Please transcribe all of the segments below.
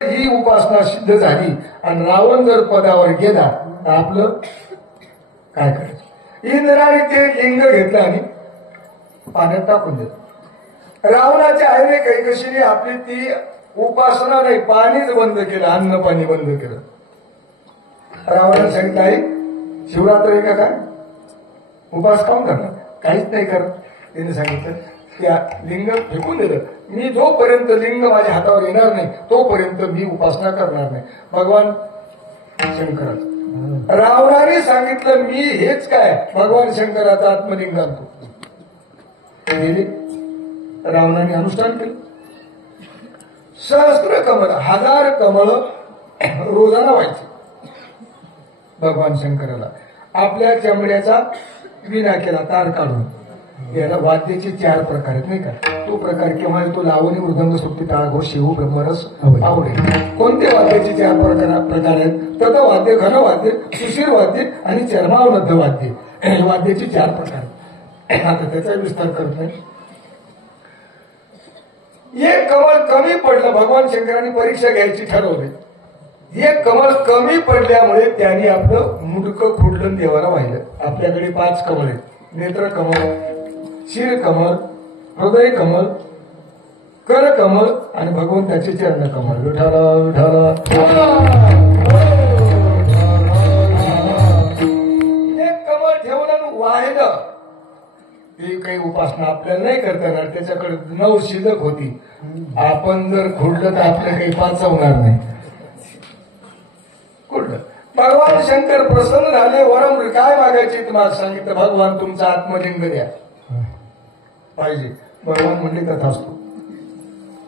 ही उपासना सिद्ध झाली आणि रावण जर पदावर गेला तर आपलं काय करायचं? इंद्राने ते लिंग घेतलं आणि पाण्यात टाकून दिलं. रावणाच्या आईने कैकशीने आपली ती उपासना नाही, पाणीच बंद केलं, अन्न पाणी बंद केलं. रावणाने सांगितलं, आई शिवरात्र आहे का काय उपास काऊन करणार? काहीच नाही करत. त्याने सांगितलं त्या लिंग फेकून दिलं. मी जोपर्यंत लिंग माझ्या हातावर येणार नाही तोपर्यंत मी उपासना करणार नाही. भगवान शंकराचं रावणाने सांगितलं मी हेच काय भगवान शंकराचा आत्मलिंग आणतो. गेले रावणाने अनुष्ठान केलं. सहस्त्र कमळ, 1000 कमळ रोजाना व्हायचे भगवान शंकराला. आपल्या चमड्याचा विना केला, तार काढून. याला वाद्याचे 4 प्रकार आहेत नाही का? तो प्रकार केव्हा तो लावणी, मृदंग, सुप्ती, टाळघोष, शिव, ब्रह्मरस, आवडे. कोणते वाद्याचे 4 प्रकार आहेत? तत्वाद्य, घनवाद्य, सुशीर वाद्य आणि चर्मावनद्ध वाद्य. वाद्याचे 4 प्रकार. आता त्याचा विस्तार करत नाही. एक कमळ कमी पडलं, भगवान शंकरांनी परीक्षा घ्यायची ठरवली. एक कमळ कमी पडल्यामुळे त्यांनी आपलं मुंडकं खुडलं, देवाला वाहिलं. आपल्याकडे 5 कमळ आहेत. नेत्र कमळ, शिर कमळ, हृदय कमळ, कर कमळ आणि भगवंताचे चरण कमळ. विठाल विठाल. एक कमळ ठेवलं वाहिलं. ही काही उपासना आपल्याला नाही करता येणार, त्याच्याकडे 9 शिल्लक होती. आपण जर खोडलं तर आपलं काही पाचवणार नाही. खोडलं. भगवान शंकर प्रसन्न झाले. वरम काय मागायचे तुम्हाला सांगितलं, भगवान तुमचा आत्मलिंग द्या पाहिजे. भगवान म्हणले तथास्तु.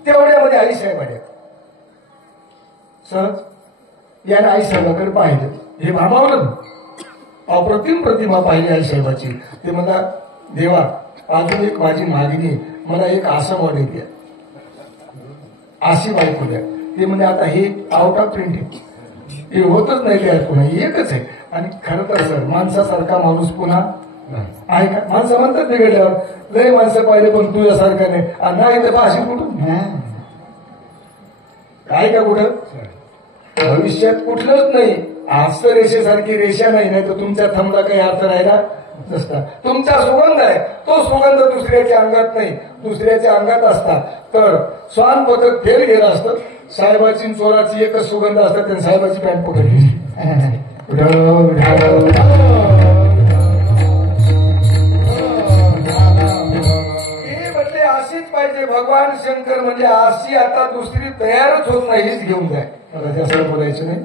तेवढ्यामध्ये आईसाहेब आल्या. सहज याने आईसाहेबाकडे पाहिलं. हे भामावलं अप्रतिम प्रतिमा पाहिली आईसाहेबाची. ते मला देवा अजून एक माझी मागणी, मला एक असं मॉडेल द्या, अशी बायको द्या. ते म्हणजे आता हे आउट ऑफ प्रिंटिंग हे होतच नाही त्यात पुन्हा एकच आहे. आणि खरं तर सर माणसासारखा माणूस पुन्हा आहे का? माणसं म्हणतात बिघडल्यावर लय माणसं पाहिले पण तुझ्यासारखं नाही तर अशी कुठून काय का कुठं भविष्यात कुठलंच नाही. आज तर रेषेसारखी रेषा नाही तर तुमच्या थंबला काही अर्थ राहिला नसता. तुमचा सुगंध आहे, तो सुगंध दुसऱ्याच्या अंगात नाही, दुसऱ्याच्या अंगात असता तर स्वान पथक फेल गेलं असतं. साहेबाची चोराची एकच सुगंध असतात, त्यांनी साहेबाची पॅन्ट पकडली. हे म्हटले अशीच पाहिजे. भगवान शंकर म्हणजे अशी आता दुसरी तयारच होत नाही, हीच घेऊन जाय. मला जास्त बोलायचं नाही.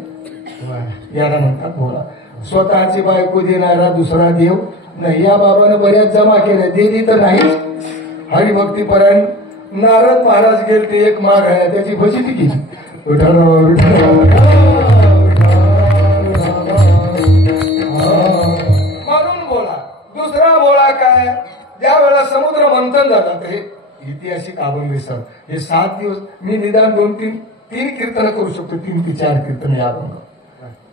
याला म्हणतात बोला. स्वतःची बायको देणारा दुसरा देव नाही. या बाबानं बऱ्याच जमा केल्या, देवी तर नाहीच. हरिभक्तीपरायण नारद महाराज गेले ते एक माग आहे, त्याची फजिती केली. म्हणून बोला. दुसरा बोला काय? ज्या वेळेला समुद्र मंथन झालं हे ऐतिहासिक अभंग सर. हे 7 दिवस मी निदान 2-3 कीर्तन करू शकतो. 3 ते 4 कीर्तन या अभंग,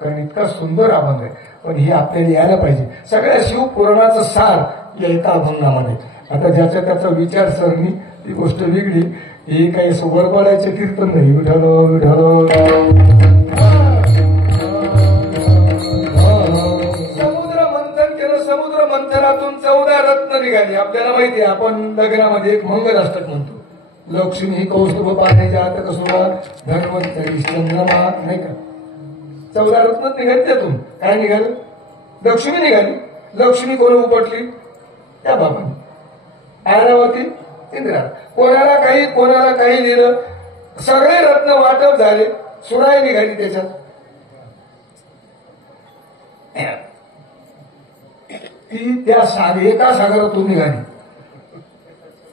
कारण इतका सुंदर अभंग आहे. पण हे आपल्याला यायला पाहिजे. सगळ्या शिवपुराणाचं सार या एका अभंगामध्ये. आता ज्याचा त्याचा विचार सरणी ती गोष्ट वेगळी. हे काही असं वरबडायचं कीर्तन नाही. विठाल विठाल. समुद्र मंथन केलं. समुद्र मंथनातून 14 रत्न निघाली. आपल्याला माहिती आहे, आपण लग्नामध्ये एक मंगलाष्टक म्हणतो. लक्ष्मी कौस्तुभ पाणी जात कसोरा धन्वंतरी चंद्रमा, नाही का? 14 रत्न निघाली. त्यातून काय निघालं? लक्ष्मी निघाली. लक्ष्मी कोण उपटली? त्या बाबांनी. ऐरावती इंद्रा. कोणाला काही दिलं. सगळे रत्न वाटप झाले. सुराई निघाली त्याच्यात. ती त्या एका सागरातून निघाली.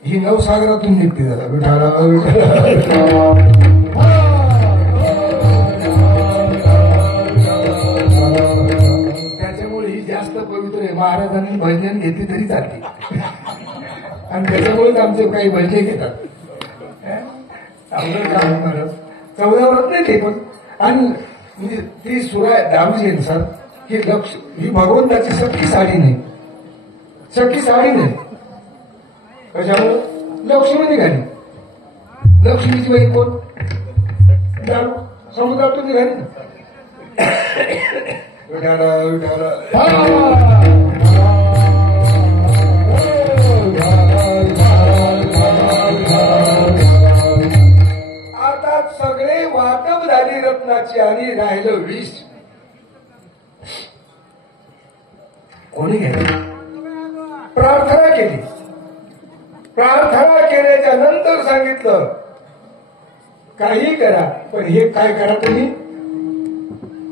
ही 9 सागरातून निघते. जरा विठाला त्याच्यामुळे ही जास्त पवित्र आहे. महाराजांनी भजन घेतली तरी चालते. आणि त्याच्यामुळेच आमचे काही भजने घेतात. अवघड काम महाराज 14 वर्ष नाही ते पण. आणि ती सुराय दामजी सर ही ही भगवंताची सख्खी साडी नाही. सख्खी साडी नाही. कशामुळे? लक्ष्मी निघाली. लक्ष्मीची बाई कोण? दारू समुद्रातून निघाली ना. विठाला विठाला आता सगळे वाटप झाली रत्नाची आणि राहिलं विष. कोणी घ्यायचं? प्रार्थना केली. प्रार्थना केल्याच्या नंतर सांगितलं काही करा पण हे काय करा तुम्ही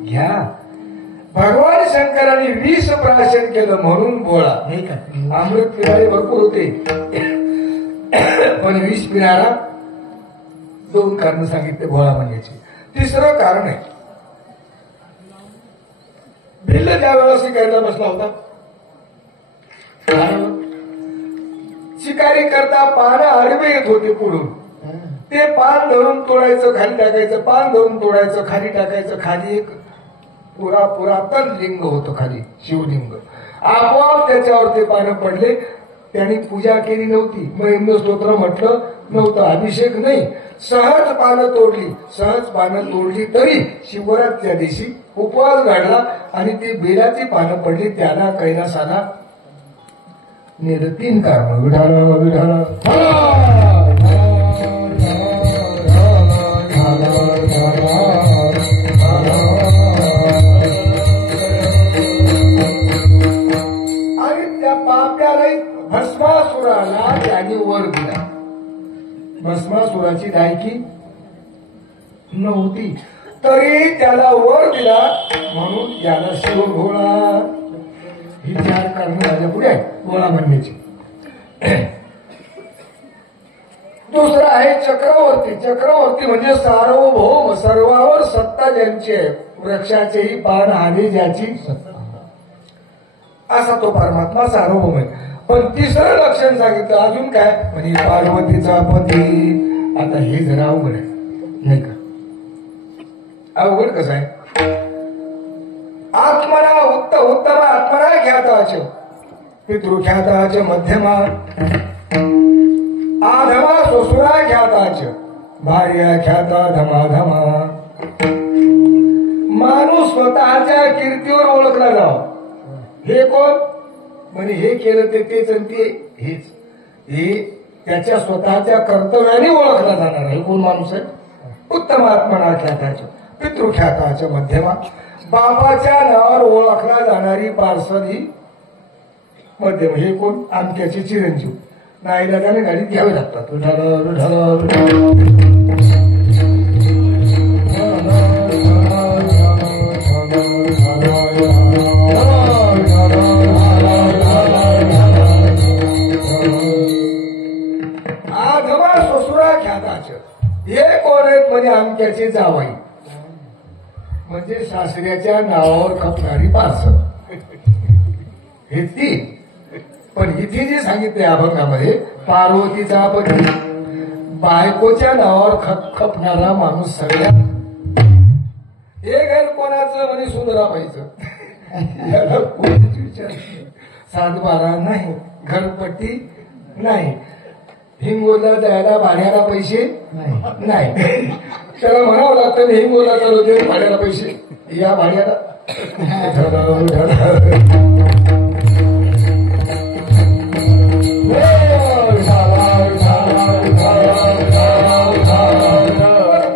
घ्या. भगवान शंकरांनी विष प्राशन केलं म्हणून बोळा. हे काय अमृत पिणारे भरपूर होते पण विष पिणारा 2 कारण सांगितले भोळा म्हणण्याची. तिसरं कारण आहे भिल्ल ज्या वेळेला शिकायला बसला होता शिकारी करता पानं आडवे येत होते पुढून. ते पान धरून तोडायचं खाली टाकायचं, पान धरून तोडायचं खाली टाकायचं. खाली एक पुरातन लिंग होतं खाली शिवलिंग. आपोआप त्याच्यावर ते पानं पडले. त्यांनी पूजा केली नव्हती, महिम्न स्तोत्र म्हटलं नव्हतं, अभिषेक नाही, सहज पानं तोडली. सहज पानं तोडली तरी शिवरात्रीच्या दिवशी उपवास घडला आणि ती बेलाची पानं पडली. त्याला कैलासाला नेलं. 3 कारण. विठाला विठाला आणि त्या पाप्याला भस्मासुराला त्यांनी वर दिला. भस्मासुराची लायकी नव्हती तरी त्याला वर दिला म्हणून याला शिवभोळा ही 4 कारण झाल्या पुढे भोळा म्हणण्याची. दुसरा आहे चक्रवर्ती. चक्रवर्ती म्हणजे सार्वभौम, सर्वावर सत्ता ज्यांची आहे. वृक्षाचेही पान हानी ज्याची असा तो परमात्मा सार्वभौम आहे. पण तिसरं लक्षण सांगितलं अजून काय म्हणजे पार्वतीचा पती. आता हे जरा अवघड आहे नाही का? अवघड कसं आहे? आत्मना उत्तम आत्मना ख्याताच पितृख्याताच मध्यमा आधमा ससुरा ख्याताच भार्या ख्याता धमाधमा. माणूस स्वतःच्या कीर्तीवर ओळखला जाव. हे कोण म्हणजे हे केलं तेच आणि ते हेच. हे त्याच्या स्वतःच्या कर्तव्याने ओळखला जाणार आहे. कोण माणूस आहे? उत्तम आत्मना ख्याताच पितृख्याताच मध्यमा. बाबाच्या नावावर ओळखला जाणारी पार्सल ही मध्यम. हे कोण? आमक्याचे चिरंजीव. नाईलाजाने गाडीत घ्यावे लागतात. आधमा ससुरा ख्याताच. हे कोण आहेत म्हणजे आमक्याचे जावाई म्हणजे सासऱ्याच्या नावावर खपणारी पार्सल. हे 3. पण इथे जे सांगितले अभंगामध्ये पार्वतीचा पती बायकोच्या नावावर खपणारा माणूस सगळ्यात. हे घर कोणाचं म्हणजे सुंदराबाईचं. याला कोणीच विचार 7-12 नाही, घरपट्टी नाही, हिंगोला जायला भाड्याला पैसे नाही. त्याला म्हणावं लागतं हिंगोला चालू दे भाड्याला पैसे या भाड्याला.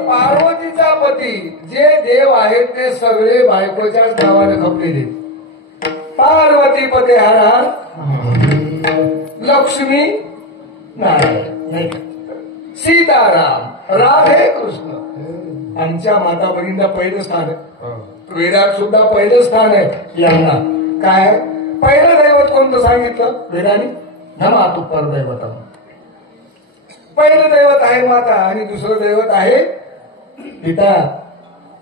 पार्वतीचा पती जे देव आहेत ते सगळे बायकोच्याच नावाने खपलेले. पार्वती पते हरा लक्ष्मी नारायण सीताराम राधे कृष्ण. आमच्या माता भगिनींना पहिलं स्थान आहे. वेदात सुद्धा पहिलं स्थान आहे यांना. काय पहिलं दैवत कोणतं सांगितलं वेदाने? धमातु परदैवतम. पहिलं दैवत आहे माता आणि दुसरं दैवत आहे पिता.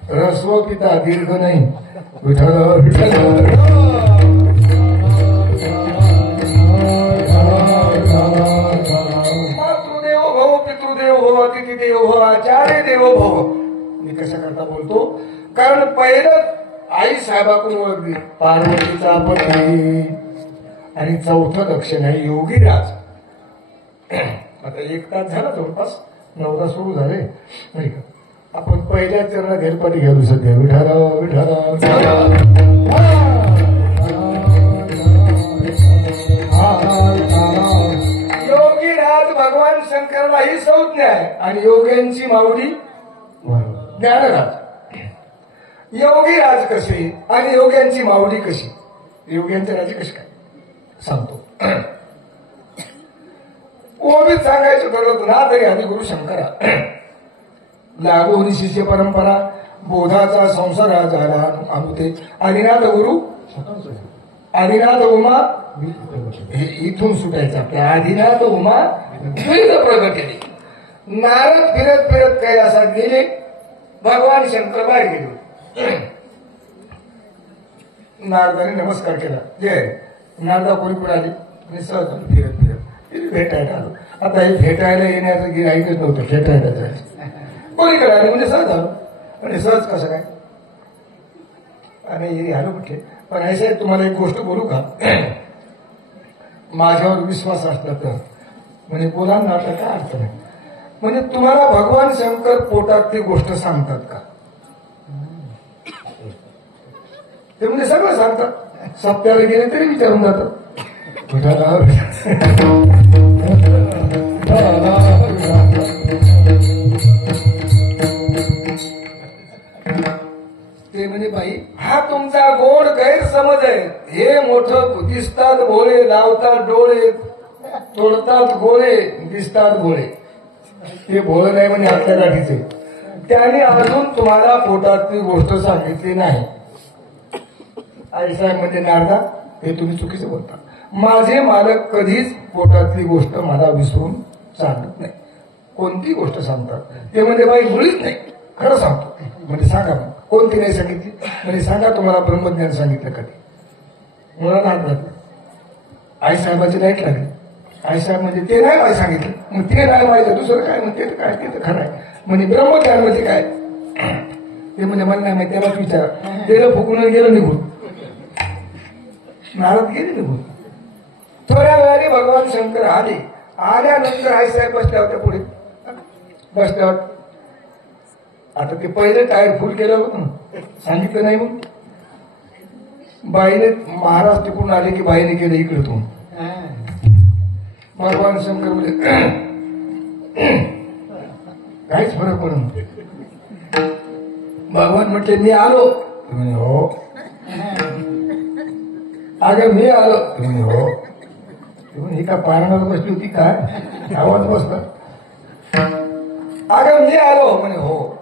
ह्रस्व पिता दीर्घ नाही. विठ्ठल विठ्ठल. मातृदेव भव, पितृदेव भव, अतिथीदेव भव, आचार्य देव भव. मी कशा करता बोलतो कारण पहिलं आई साहेबाकडून ओळखली पार्वतीचा पती आणि 4थं लक्षण आहे योगीराज. आता 1 तास झाला जवळपास 9ला सुरू झाले नाही का? आपण पहिल्या चरणात हेलपाटी घालू सध्या विठाला विठाला योगीराज भगवान शंकराला ही संज्ञा आहे आणि योग्यांची माऊली ज्ञानराज. योगीराज कसे आणि योग्यांची माऊली कशी, योग्यांचे राजे कशी काय सांगतो. ओबीत सांगायचं ठरवत ना तरी आधी गुरु शंकरा लागू होणी शिष्य परंपरा बोधाचा संसारा झाला अनुभूते आदिनाथ गुरु आदिनाथ उमा इथून सुटायचं आपल्या आदिनाथ उमा द्विध प्रगतीने. नारद फिरत फिरत कैलासात गेले, भगवान शंकर बाहेर गेले. नारदाने नमस्कार केला. जय नारदा कोणी कुठे आली आणि सहज फिरत फिरत भेटायला आलो. आता हे भेटायला येण्याचं गिऱ्हाईकच नव्हतं, भेटायला जायचं. कोणीकडे आले म्हणजे सहज आलो. आणि सहज कसं काय आणि आलो कुठे. पण ऐसे तुम्हाला एक गोष्ट बोलू का, माझ्यावर विश्वास असला तर म्हणजे बोला ना आता काय अर्थ नाही. म्हणजे तुम्हाला भगवान शंकर पोटातली गोष्ट सांगतात का, ते म्हणजे सगळं सांगतात. सप्त्याला गेले तरी विचारून जातात. ते म्हणजे बाई हा तुमचा गोड गैरसमज आहे. हे मोठं दिसतात भोळे, लावतात डोळे, तोडतात गोळे, दिसतात भोळे. ते भोळे नाही म्हणजे आपल्या गाठीचे. त्याने अजून तुम्हाला पोटातली गोष्ट सांगितली नाही. आईसाहेब म्हणजे नारदा हे तुम्ही चुकीचं बोलता. माझे मालक कधीच पोटातली गोष्ट मला विसरून सांगत नाही. कोणती गोष्ट सांगतात ते म्हणजे बाई मुळीच नाही, खरं सांगतो. म्हणजे सांगा मग कोणती नाही सांगितली म्हणजे सांगा तुम्हाला ब्रह्मज्ञान सांगितलं कधी. मला नारदा आईसाहेबाची लाईट लागली. आईसाहेब म्हणजे ते नाही मला सांगितलं, मग ते नाही माहिती दुसरं काय म्हणते काय ते तर खरं आहे. म्हणजे ब्रह्मज्ञान म्हणजे काय ते म्हणजे मला नाही माहिती. त्यालाच विचार तेला फुकून गेलं निघून. नारद गेले निघून. थोड्या वेळाने भगवान शंकर आले. आल्यानंतर आईसाहेब बसल्या होत्या पुढे बसल्यावर. आता ते पहिले टायर फुल केलं होतं ना, सांगितलं नाही. मग बाईने महाराज तिकडून आले की बाईने केलं इकडे तू. भगवान शंकर म्हणजे काहीच फरक पडत. भगवान म्हटले मी आलो. हो. अगं मी आलो. हो. ही का पारणाला बसली होती काय आवाज बसला. अगं मी आलो म्हणे. हो.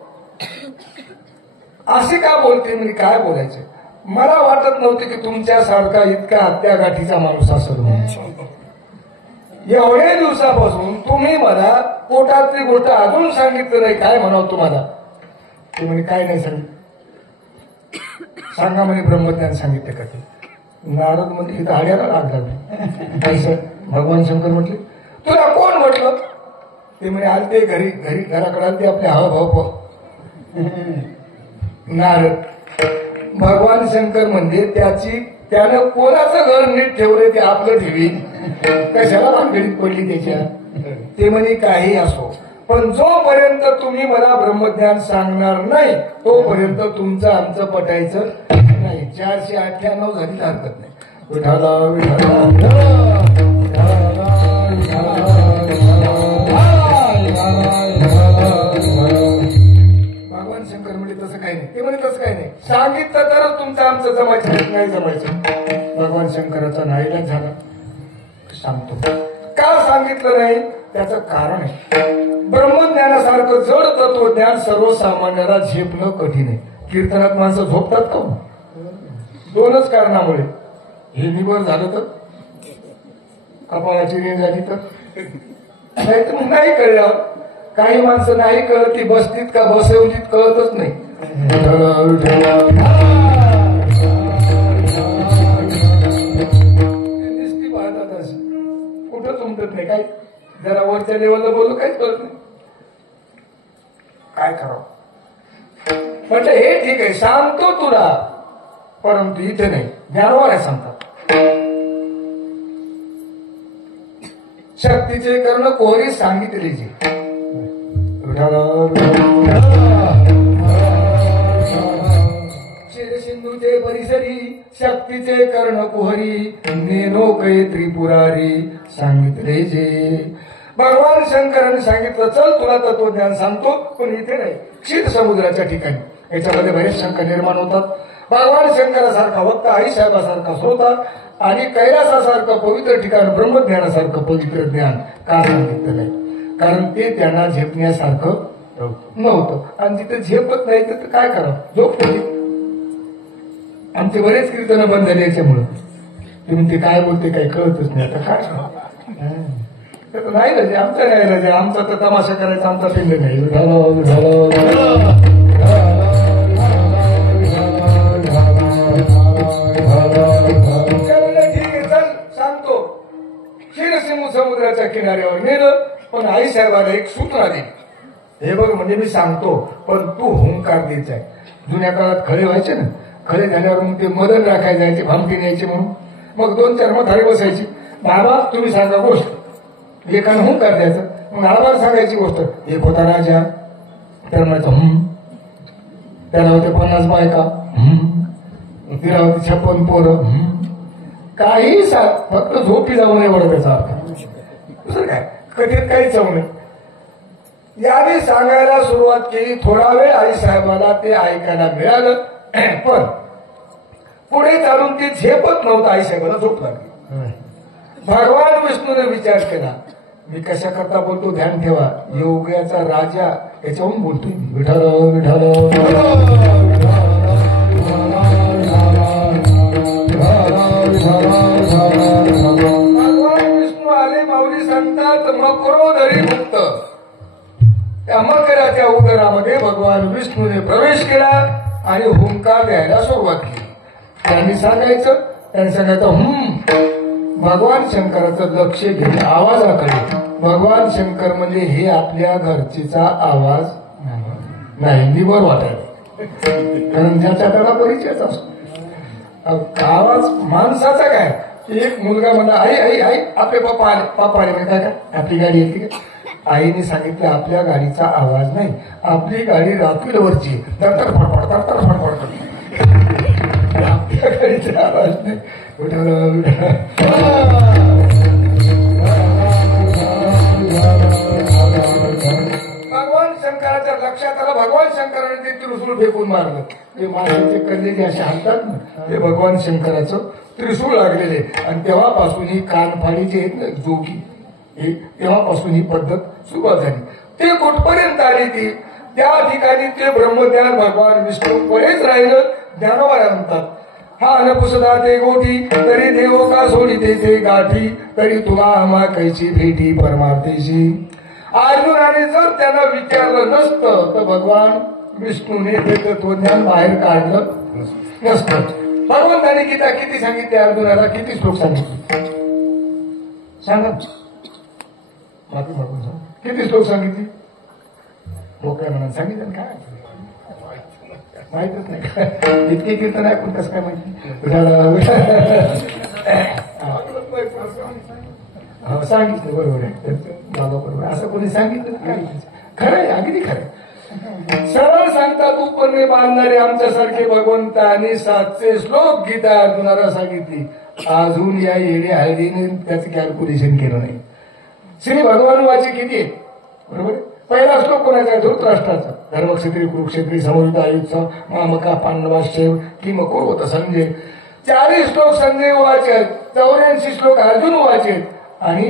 असे का बोलते म्हणजे काय बोलायचं. मला वाटत नव्हते की तुमच्यासारखा इतका हत्यागाठीचा माणूस असेल. एवढ्या दिवसापासून तुम्ही मला पोटातली गोष्ट अजून सांगितलं नाही. काय म्हणावं तुम्हाला. ते म्हणे काय नाही सांगितलं. सांगा म्हणे ब्रह्मज्ञान सांगितलं का ते. नारद म्हणजे इथं आड्याला लागला. भगवान शंकर म्हटले तुला कोण म्हटलं. ते म्हणे आलते घरी घराकडे आलते आपले हावभाव. नारद भगवान शंकर म्हणजे त्यानं कोणाचं घर नीट ठेवलंय ते आपलं ठेवी. कशाला भानगडीत पडली त्याच्या. ते म्हणे काही असो पण जोपर्यंत तुम्ही मला ब्रह्मज्ञान सांगणार नाही तोपर्यंत तुमचं आमचं पटायचं नाही. 498 झाली हरकत नाही. विठाला भगवान शंकर म्हणजे तसं काही नाही. ते म्हणजे तसं काही नाही. सांगितलं तरच तुमचं आमचं जमायचं नाही जमायचं. भगवान शंकराचा नाईलाज झाला. सांगतो का सांगितलं नाही त्याचं कारण आहे. ब्रह्मज्ञानासारखं जड तत्वज्ञान सर्वसामान्याला झेपणं कठीण आहे. कीर्तनात माणसं झोपतात का. दोनच कारणामुळे. हे निबर झालं तर कपाळाची रेंज झाली तर नाही तर मग नाही कळलं. काही माणसं नाही कळत ती बसलीत का बसवलीत कळतच नाही. नुसती पाहतात अशी कुठंच उमटत नाही. काय जरा वरच्या लेवलला बोललो काहीच कळत नाही. काय करावं म्हटलं हे ठीक आहे सांगतो तुला परंतु इथे नाही. ज्ञानवार आहे सांगतात. शक्तीचे कर्ण कोरी सांगितले जे शिरसिंधूचे परिसरी शक्तीचे कर्ण कुहरी नेनो कै त्रिपुरारी सांगितले जे भगवान शंकरांनी सांगितलं चल तुला तत्वज्ञान सांगतो पण इथे नाही क्षीर समुद्राच्या ठिकाणी याच्यामध्ये बरेच शंका निर्माण होतात. भगवान शंकरासारखा वक्ता आईसाहेबासारखा श्रोता आणि कैलासासारखं पवित्र ठिकाण ब्रह्मज्ञानासारखं पवित्र ज्ञान का सांगितलं नाही कारण ते त्यांना झेपण्यासारखं नव्हतं आणि तिथे झेपत नाही तर काय करावं झोप आमचे बरेच कीर्तन बंद झाले याच्यामुळं तुम्ही ते काय बोलते काही कळतच नाही आता काय नाही राजे आमचा नाही राजे आमचा तर तमाशा करायचा आमचा पिंड नाही ठीक आहे चल सांगतो क्षीरसिंधू समुद्राच्या किनाऱ्यावर नेलं पण आईसाहेबाला एक सूचना दिली हे बघ म्हणजे मी सांगतो पण तू हुंकार द्यायचा आहे. जुन्या काळात खळे व्हायचे ना खळे झाल्यावर मग ते मदन राखायला जायचे भामटी न्यायचे म्हणून मग 2-4 म्हातारे बसायची बाबा तुम्ही सांगा गोष्ट एकानं हुंकार द्यायचं मग आभार सांगायची गोष्ट एक होता राजा त्याला म्हणायचं त्याला होते 50 बायका तिला होती 56 पोरं काही सांग फक्त झोपी जाऊ नये एवढं त्याचा अर्थ दुसरं काय कथेत काही जाऊ नये याने सांगायला सुरुवात केली. थोडा वेळ आईसाहेबाला ते ऐकायला मिळालं पण पुढे चालून ते झेपत नव्हतं. आईसाहेबाला झोप लागली. भगवान विष्णूने विचार केला मी कशा करता बोलतो ध्यान ठेवा योगाचा राजा याच्याहून बोलतोय विठ्ठल विठ्ठल भगवान विष्णू आले माऊली सांगतात मकरोदरी मुक्त त्या मकराच्या उदरामध्ये भगवान विष्णूने प्रवेश केला आणि हुंकार द्यायला सुरुवात केली. त्यांनी सांगायचं भगवान शंकराचं लक्ष घेऊन आवाजाकडे भगवान शंकर म्हणजे हे आपल्या घरचीचा आवाज नाही निबर वाटायला कारण ज्याच्या त्याला परिचयच असतो. आवाज माणसाचा काय एक मुलगा म्हणला आई आई आई आपले पप्पा आले म्हणजे काय आपली गाडी येते का आईने सांगितलं आपल्या गाडीचा आवाज नाही आपली गाडी रात्रीवरची दरतर फडफड आपल्या गाडीचा आवाज नाही. भगवान शंकराच्या लक्षात आलं भगवान शंकराने ते त्रिशूळ फेकून मारलं ते माणसाचे कल्ले जे असे हालतात ना ते भगवान शंकराचं त्रिशूळ लागलेले आणि तेव्हापासून ही कानफाडी जे आहेत ना जोगी तेव्हापासून ही पद्धत सुरुवात झाली. ते कुठपर्यंत आली ती त्या ठिकाणी ते ब्रह्मज्ञान भगवान विष्णू बरेच राहिलं. ज्ञानोबा म्हणतात हा अनपुसदा ते गोठी तरी देवो का सोडिते ते गाठी तरी तुला आम्हा कैची भेटी परमार्थेशी. अर्जुनाने जर त्यांना विचारलं नसतं तर भगवान विष्णूने ते तत्वज्ञान बाहेर काढलं नसतं. भगवंताने गीता किती सांगितली अर्जुनाला किती श्लोक सांगितले सांगा किती श्लोक सांगितली मोकळ्या मनात सांगितलं काय माहितच नाही काय इतके कीर्तन ऐकून कसं काय माहिती सांगितलं बरोबर आहे बरोबर असं कोणी सांगितलं काय खरंय अगदी खरं सरळ सांगतात उपरणे बांधणारे आमच्यासारखे भगवंतांनी 700 श्लोक गीता अर्जुनाला सांगितली. अजून या येडे हळदीने त्याचं कॅल्क्युलेशन केलं नाही. श्री भगवान वाचे किती बरोबर पहिला श्लोक कोणाचा आहे धृतराष्ट्राचा धर्मक्षेत्री कुरुक्षेत्री समोरित आयुषचा मामका पांडवाश्चैव किम कुर्वत संजय. 40 श्लोक संजय वाचे 84 श्लोक अर्जुन वाचे आणि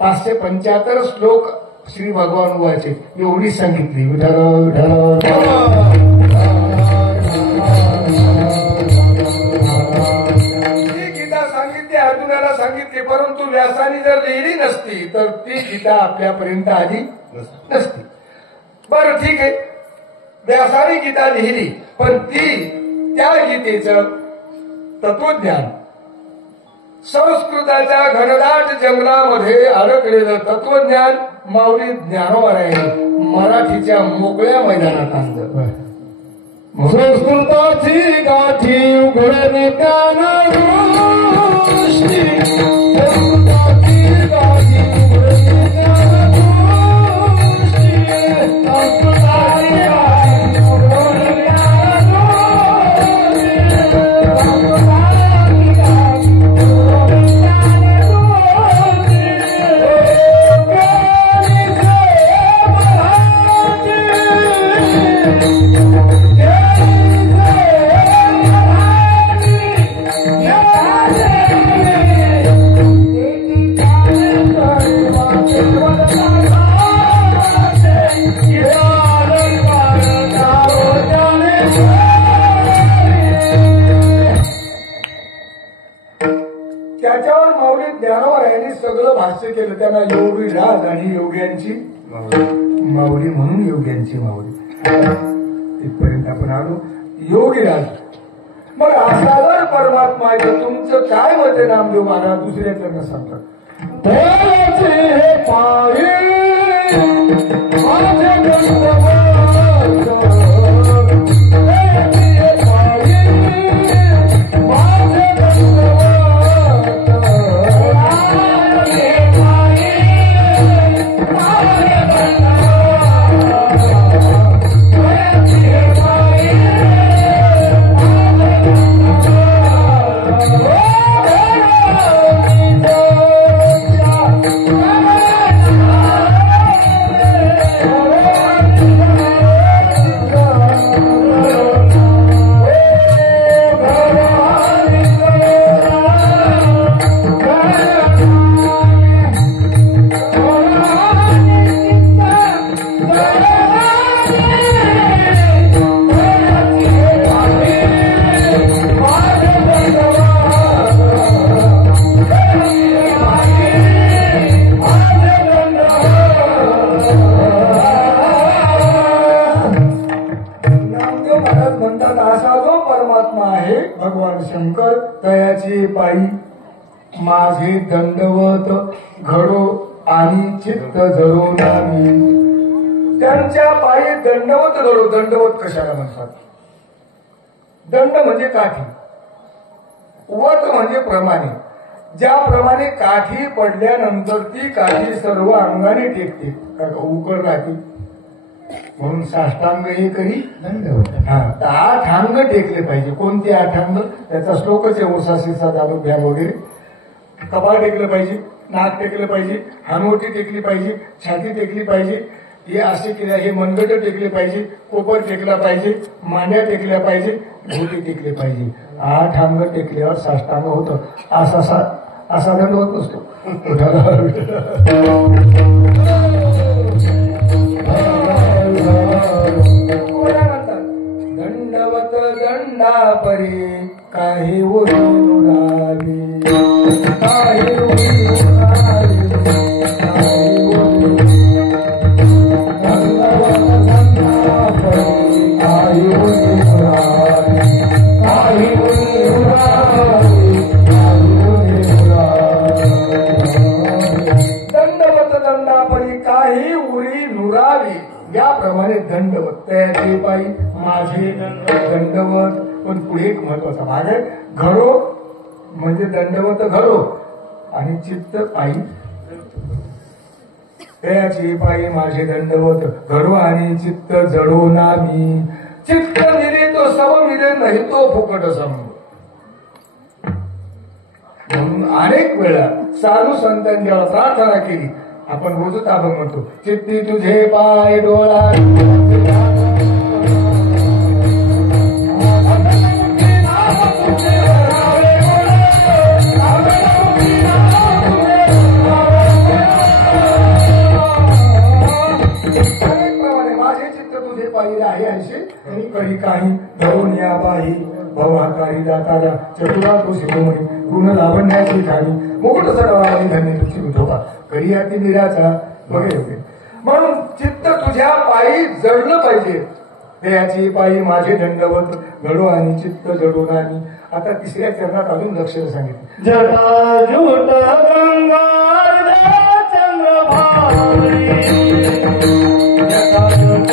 575 श्लोक श्री भगवान वाचे एवढी सांगितली. विठ्ठल विठ्ठल अर्जुनाला सांगितले परंतु व्यासाने जर लिहिली नसती तर ती गीता आपल्यापर्यंत आली नसती. बरं ठीक आहे व्यासाने गीता लिहिली पण ती त्या गीतेचं तत्वज्ञान संस्कृताच्या घनदाट जंगलामध्ये अडकलेलं तत्वज्ञान माऊली ज्ञानोबारायांनी मराठीच्या मोकळ्या मैदानात आणलं. संस्कृताची गाठी उघडणे गाठी सगळं भाष्य केलं. त्यांना योगी राज आणि योग्यांची माऊली म्हणून योग्यांची माऊली इथपर्यंत आपण आलो. योगी राज मग असा जर परमात्मा आहे तर तुमचं काय मत आहे नामदेव महाराज? दुसऱ्याकडनं सांगतात शंकर तयाचे पायी माझे दंडवत घडो आणि चित्त जरो नामी. त्यांच्या पायी दंडवत घडो. दंडवत कशाला म्हणतात? दंड म्हणजे काठी, वत म्हणजे प्रमाणे. ज्याप्रमाणे काठी पडल्यानंतर ती काठी सर्व अंगाने टेकते, उकड राहते, म्हणून साष्टांग हे करी दंडवत. 8 अंग टेकले पाहिजे. कोणते 8 अंग? त्याचा श्लोकच आहे ओसाशीचा दारू भ्याम वगैरे. कपाळ टेकलं पाहिजे, नाक टेकलं पाहिजे, हानवटी टेकली पाहिजे, छाती टेकली पाहिजे, हे असे केल्या, हे मनगट टेकले पाहिजे, कोपर टेकला पाहिजे, मांड्या टेकल्या पाहिजे, घोटी टेकले पाहिजे. 8 अंग टेकल्यावर साष्टांग होतं. असा दंड होत नसतो. दंडवत दंडा परी काही उरावी, काही उरावी, दंडवत दंडापरी काही उरी नुरावी. याप्रमाणे दंडवत त्याचे पायी माझे दंडवत. पण पुढे एक महत्वाचा भाग आहे. घरो म्हणजे दंडवत घरो आणि चित्त पायी. त्याचे पायी माझे दंडवत घरो आणि चित्त जडो नामी. चित्त मिले तो सम मिले नाही तो फुकट सम. म्हणून अनेक वेळा साधू संतांच्या प्रार्थना केली. आपण रोजच आपण म्हणतो चित्ती तुझे पाय डोळा माझे चित्त तुझे पाहिजे आहे असे कधी काही धरून या बाही भवहाकारी दातारा चतुरा तो शिरोमणी गुण लावण्याची खाणी मुकुट सडवानी धन्य तुझी उठोबा करी अति निराचा वगैरे. म्हणून चित्त तुझ्या पायी जडलं पाहिजे. त्याची पायी माझे दंडवत घडो आणि चित्त जडो नाही. आता 3ऱ्या चरणात अजून लक्ष सांगितलं. जटा जुट गंगार चंद्रभावरी जटा जुट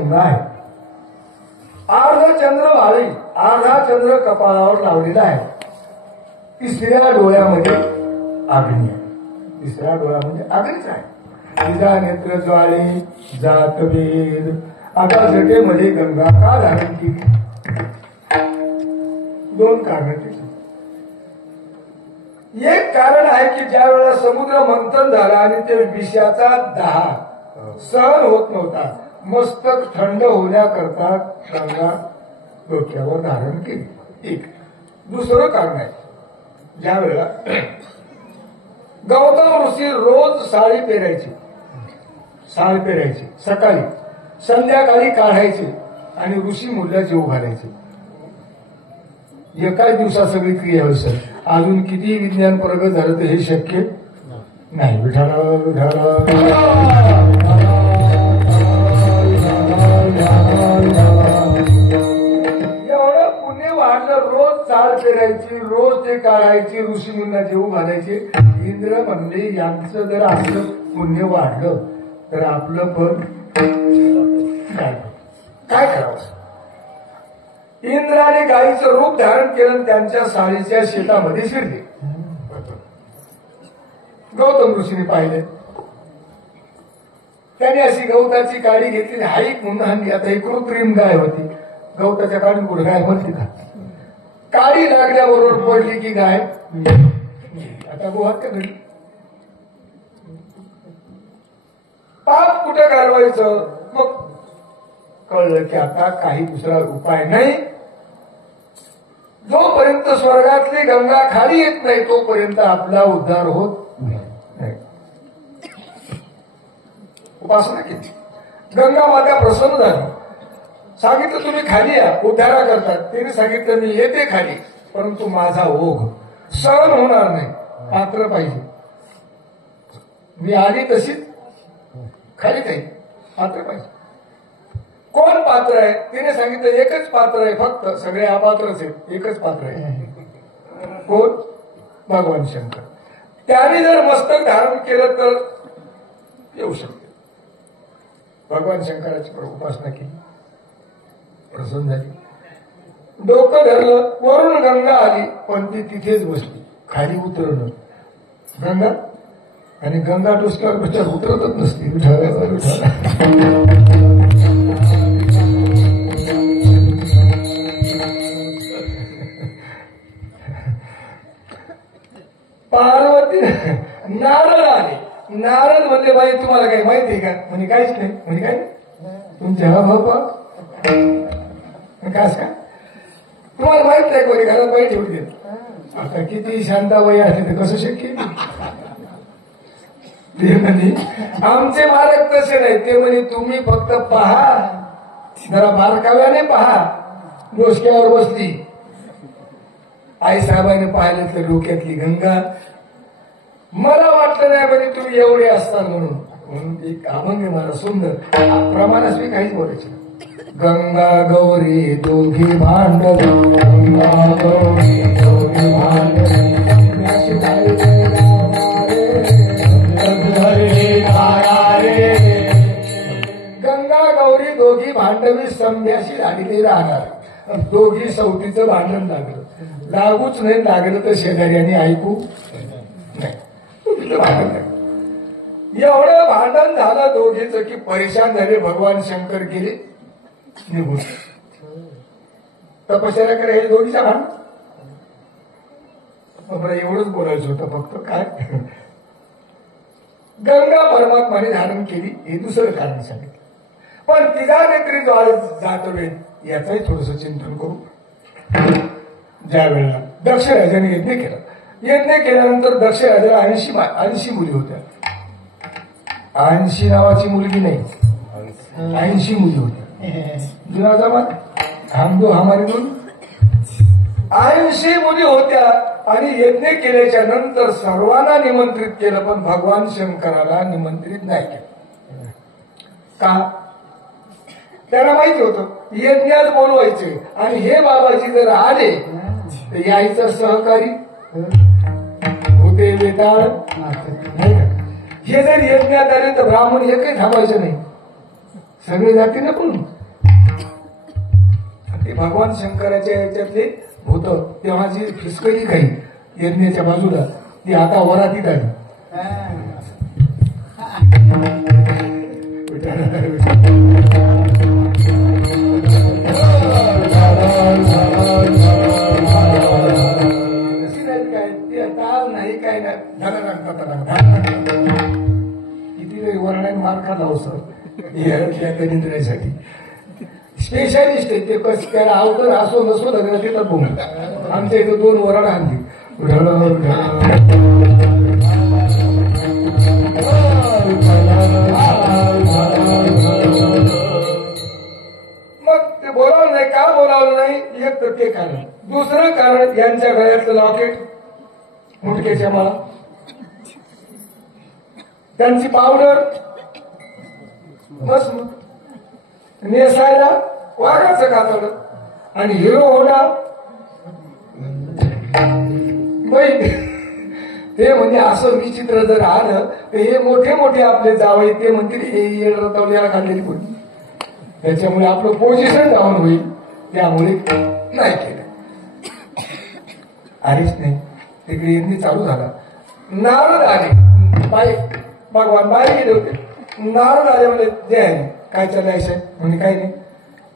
मुंगा आहे. अर्ध चंद्र वाळी, अर्धा चंद्र कपाळावर लावलेला आहे. तिसऱ्या डोळ्यामध्ये अग्नी आहे. तिसऱ्या डोळ्यामध्ये अग्नीच आहे. तिचा नेत्र ज्वाळी जात वेद. आता जटेमध्ये गंगा का धारण केली? दोन कारण त्याची. एक कारण आहे की ज्या वेळेला समुद्र मंथन झाला आणि ते विषाचा दाह सहन होत नव्हता, मस्तक थंड होण्याकरता गंगा डोक्यावर धारण केली. एक. दुसरं कारण आहे, ज्या वेळेला गौतम ऋषी रोज साडी पेरायची, साल पेरायची, सकाळी संध्याकाळी काढायचे आणि ऋषी मुलीला जेव घालायचे. एकाच दिवसात सगळी क्रिया होईल सर. अजून किती विज्ञान प्रगत झालं तर हे शक्य नाही. विठाला एवढं पुण्य वाढलं. रोज चाल पेरायची, रोज ते काढायची, ऋषी मुलींना जेव घालायचे. इंद्र म्हणले यांचं जर असलं पुण्य वाढलं तर आपलं पण काय करावं. इंद्राने गायीचं रूप धारण केलं, त्यांच्या साडीच्या शेतामध्ये शिरले. गौतम ऋषीने पाहिले. त्याने अशी गवताची काडी घेतली, हाईक म्हणून आणली. आता एक कृत्रिम गाय होती. गवताच्या काढून कुठे गाय म्हणते का? काडी लागल्याबरोबर पडली की गाय. आता गोहात का घडी. पाप कुठे घालवायचं? मग कळलं की आता काही दुसरा उपाय नाही. जोपर्यंत स्वर्गातली गंगा खाली येत नाही तोपर्यंत आपला उद्धार होत नाही. उपासना केली. गंगा माता प्रसन्न झाली. सांगितलं तुम्ही खाली या, उद्धारा करतात. तिने सांगितलं मी येते खाली, परंतु माझा ओघ सहन होणार नाही. पात्र पाहिजे. मी आली तशीच खाली काही पात्र पाहिजे. कोण पात्र आहे? तिने सांगितलं एकच पात्र आहे, फक्त सगळे अपात्रच आहेत. एकच पात्र आहे. कोण? भगवान शंकर. त्याने जर मस्तक धारण केलं तर येऊ शकते. भगवान शंकराची उपासना केली, प्रसन्न झाली. डोकं धरलं, वरून गंगा आली, पण ती तिथेच बसली. खाली उतरलं गंगा, आणि गंगा डोसक्यावर बसल्यावर उतरतच नसते. पार्वती नारद आले. नारद म्हणले बाई तुम्हाला काही माहिती आहे का? म्हणे काहीच नाही. म्हणे काय तुमच्या हा बापा कास का तुम्हाला माहित नाही? कोणी घरात बाई ठेवली देत. आता किती शांताबाई असते तर कसं शक्य? ते म्हणे आमचे मालक तसे नाही. ते म्हणे तुम्ही फक्त पहा, जरा बारकाव्याने पहा. डोसक्यावर बसली. आई साहेबांनी पाहिलं तर डोक्यातली गंगा. मला वाटलं नाही म्हणजे तुम्ही एवढे असतात म्हणून एक अभंग मला सुंदर प्रमाणास मी काहीच बोलायचे. गंगा गौरी दोघी भांडव, गंगा गौरी दोघी भांडव, गंगा गौरी दोघी भांडवी संध्याशी लागली राहणार. दोघी सवतीचं भांडण लागलं. लागूच नाही, लागलं तर शेजाऱ्यांनी ऐकू नाही. भांडण लागलं. एवढं भांडण झालं दोघीचं की परेशान झाले. भगवान शंकर गेले निघून. तपश्चर्या करायची दोघीच्या भांडण. मला एवढंच बोलायचं होतं फक्त. काय गंगा परमात्माने धारण केली हे दुसरं कारण सांगितलं. पण तिघा नेत्री ज्वाळ जात वेळ याचंही थोडंसं चिंतन करू. ज्या वेळेला दक्ष राजाने यज्ञ केला. यज्ञ केल्यानंतर दक्ष राजाला 80 मुली होत्या. 80 नावाची मुलगी नाही, 80 मुली होत्या. जुना जमाना हम दो हमारी दोन. 80 मुली होत्या. आणि यज्ञ केल्याच्या नंतर सर्वांना निमंत्रित केलं, पण भगवान शंकराला निमंत्रित नाही केलं. का? त्यांना माहिती होतं यज्ञात बोलवायचे, आणि हे बाबाजी जर आले तर यायचं सहकारी होते वेताळ. हे जर यज्ञात आले तर ब्राह्मण एकही थांबायचं नाही. सगळे जाते ना पण ते भगवान शंकराच्या याच्यातले होत तेव्हा जी फिसकली काही यज्ञाच्या बाजूला ती आता वरातीत आली. नाही काय नाही किती वेळ वरणाने मार खाला हो सर दरिद्रासाठी स्पेशालिस्ट आहे ते कस काय अवतर असो नसो लग्न तिथं बोल आमच्या इथं 2 वरण आणली मग ते बोलावलं नाही का बोलावलं नाही एक तर ते कारण. दुसरं कारण यांच्या गळ्यातलं लॉकेट मुटकेच्या माळा त्यांची पावडर बस नेसायला वाघाचं कातड आणि हिरो होंडा ते म्हणजे असं विचित्र जर आलं तर हे मोठे मोठे आपले जावई ते म्हणतील हे येड रतवल्याला घातलेली कोणी त्याच्यामुळे आपलं पोझिशन डाऊन होईल त्यामुळे नाही केलं. आलीच नाही तिकडे यज्ञ चालू झाला. नारद आले भगवान बाहेर गेले होते. नारद आले म्हणजे जे आहे काय चाललंय साहेब म्हणजे काही नाही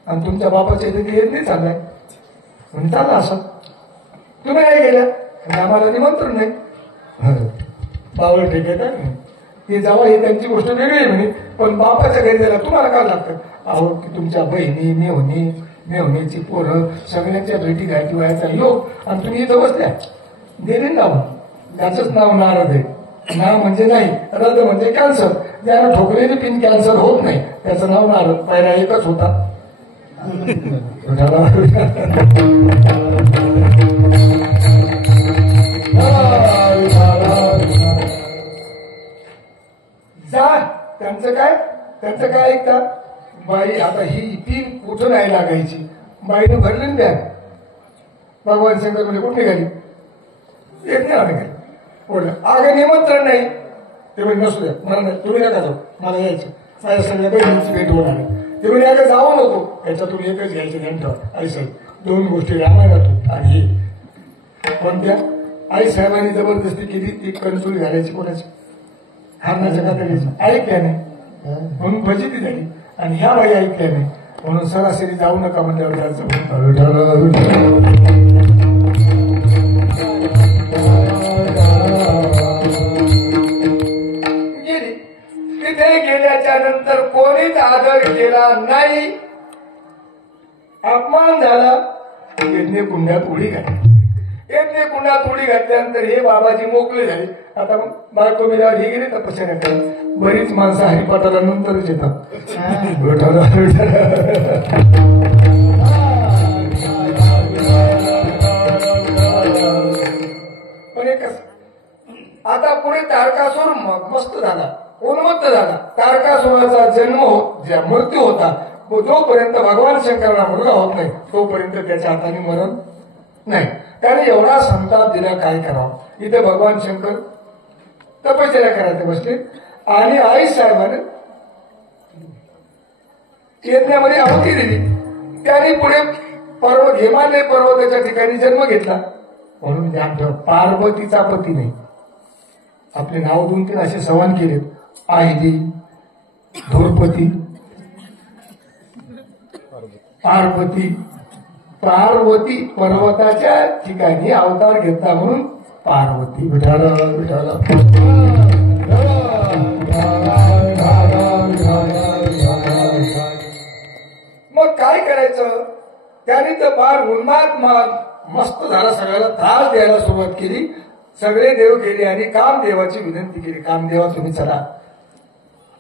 आणि तुमच्या बापाच्या इथे यज्ञ चाललाय म्हणजे चालला असं तुम्ही नाही गेल्या म्हणजे आम्हाला निमंत्रण नाही. बावळ ठीक आहे का ते जावा ही त्यांची गोष्ट वेगळी आहे म्हणे पण बापाच्या घरी जायला तुम्हाला काय लागतं. अहो की तुमच्या बहिणी मेवणीची पोरं सगळ्यांच्या भेटी घायची व्हायचा योग आणि तुम्ही इथं बसल्या दिले नाव त्याचंच नाव नारद आहे. नाव म्हणजे नाही रद म्हणजे कॅन्सर ज्याला ठोकलेली पिन कॅन्सर होत नाही त्याचं नाव नारद. पहिला एकच होता जा त्यांचं काय ऐकता बाई आता ही पिन कुठं नाही लागायची बाईने भरली द्या भगवान शंकर म्हणजे कुठे निघाली येत नाही आम्ही बोललं अगं निमंत्रण नाही ते म्हणजे नसू द्या मला नाही तुम्ही नका जाऊ मला यायचं माझ्या सगळ्या बहिणींची भेट होणार ते म्हणजे अगं जाऊ नको याच्यातून एकच घ्यायचं ध्यान ठेवा. आई साहेब 2 गोष्टी रामायणातून आणि हे कोणत्या आई साहेबांनी जबरदस्ती केली ती कणचुली घालायची कोणाची हारणाच्या कातडीची ऐकल्या नाही म्हणून फजिती झाली आणि ह्या बाई ऐकल्या नाही म्हणून सरासरी जाऊ नका म्हणल्यावर गेली. तिथे गेल्याच्या नंतर कोणीच आदर केला नाही. अपमान झाला. यज्ञ कुंडात उडी घातली. यज्ञ कुंडात उडी घातल्यानंतर हे बाबाजी मोकळे झाले. आता बायको मिळावर हे गेले तपश्चर्या करत बरीच माणसं हरिपाठाला नंतरच येतात. पण एकच आता पुढे तारकासूर मस्त झाला उन्मत्त झाला. तारकासुराचा जन्म मृत्यू होता जोपर्यंत भगवान शंकराला मुलगा होत नाही तोपर्यंत त्याच्या हाताने मरण नाही. त्याने एवढा संताप दिला काय करावं. इथे भगवान शंकर तपश्चर्या करायला बसले आणि आई साहेबांनी यज्ञामध्ये आहुती दिली. त्याने पुढे हिमालय पर्वताच्या ठिकाणी जन्म घेतला. म्हणून ध्यान ठेव पार्वतीचा पती नाही. आपले नाव 2-3 असे सवाल केले आहिली धूर्पती पार्वती पर्वताच्या ठिकाणी अवतार घेतला म्हणून पार्वती विठाला मग काय करायचं त्याने तर फार उन्माद मस्त झाला. सगळ्याला त्रास द्यायला सुरुवात केली. सगळे देव गेले आणि कामदेवाची विनंती केली कामदेवा तुम्ही चला.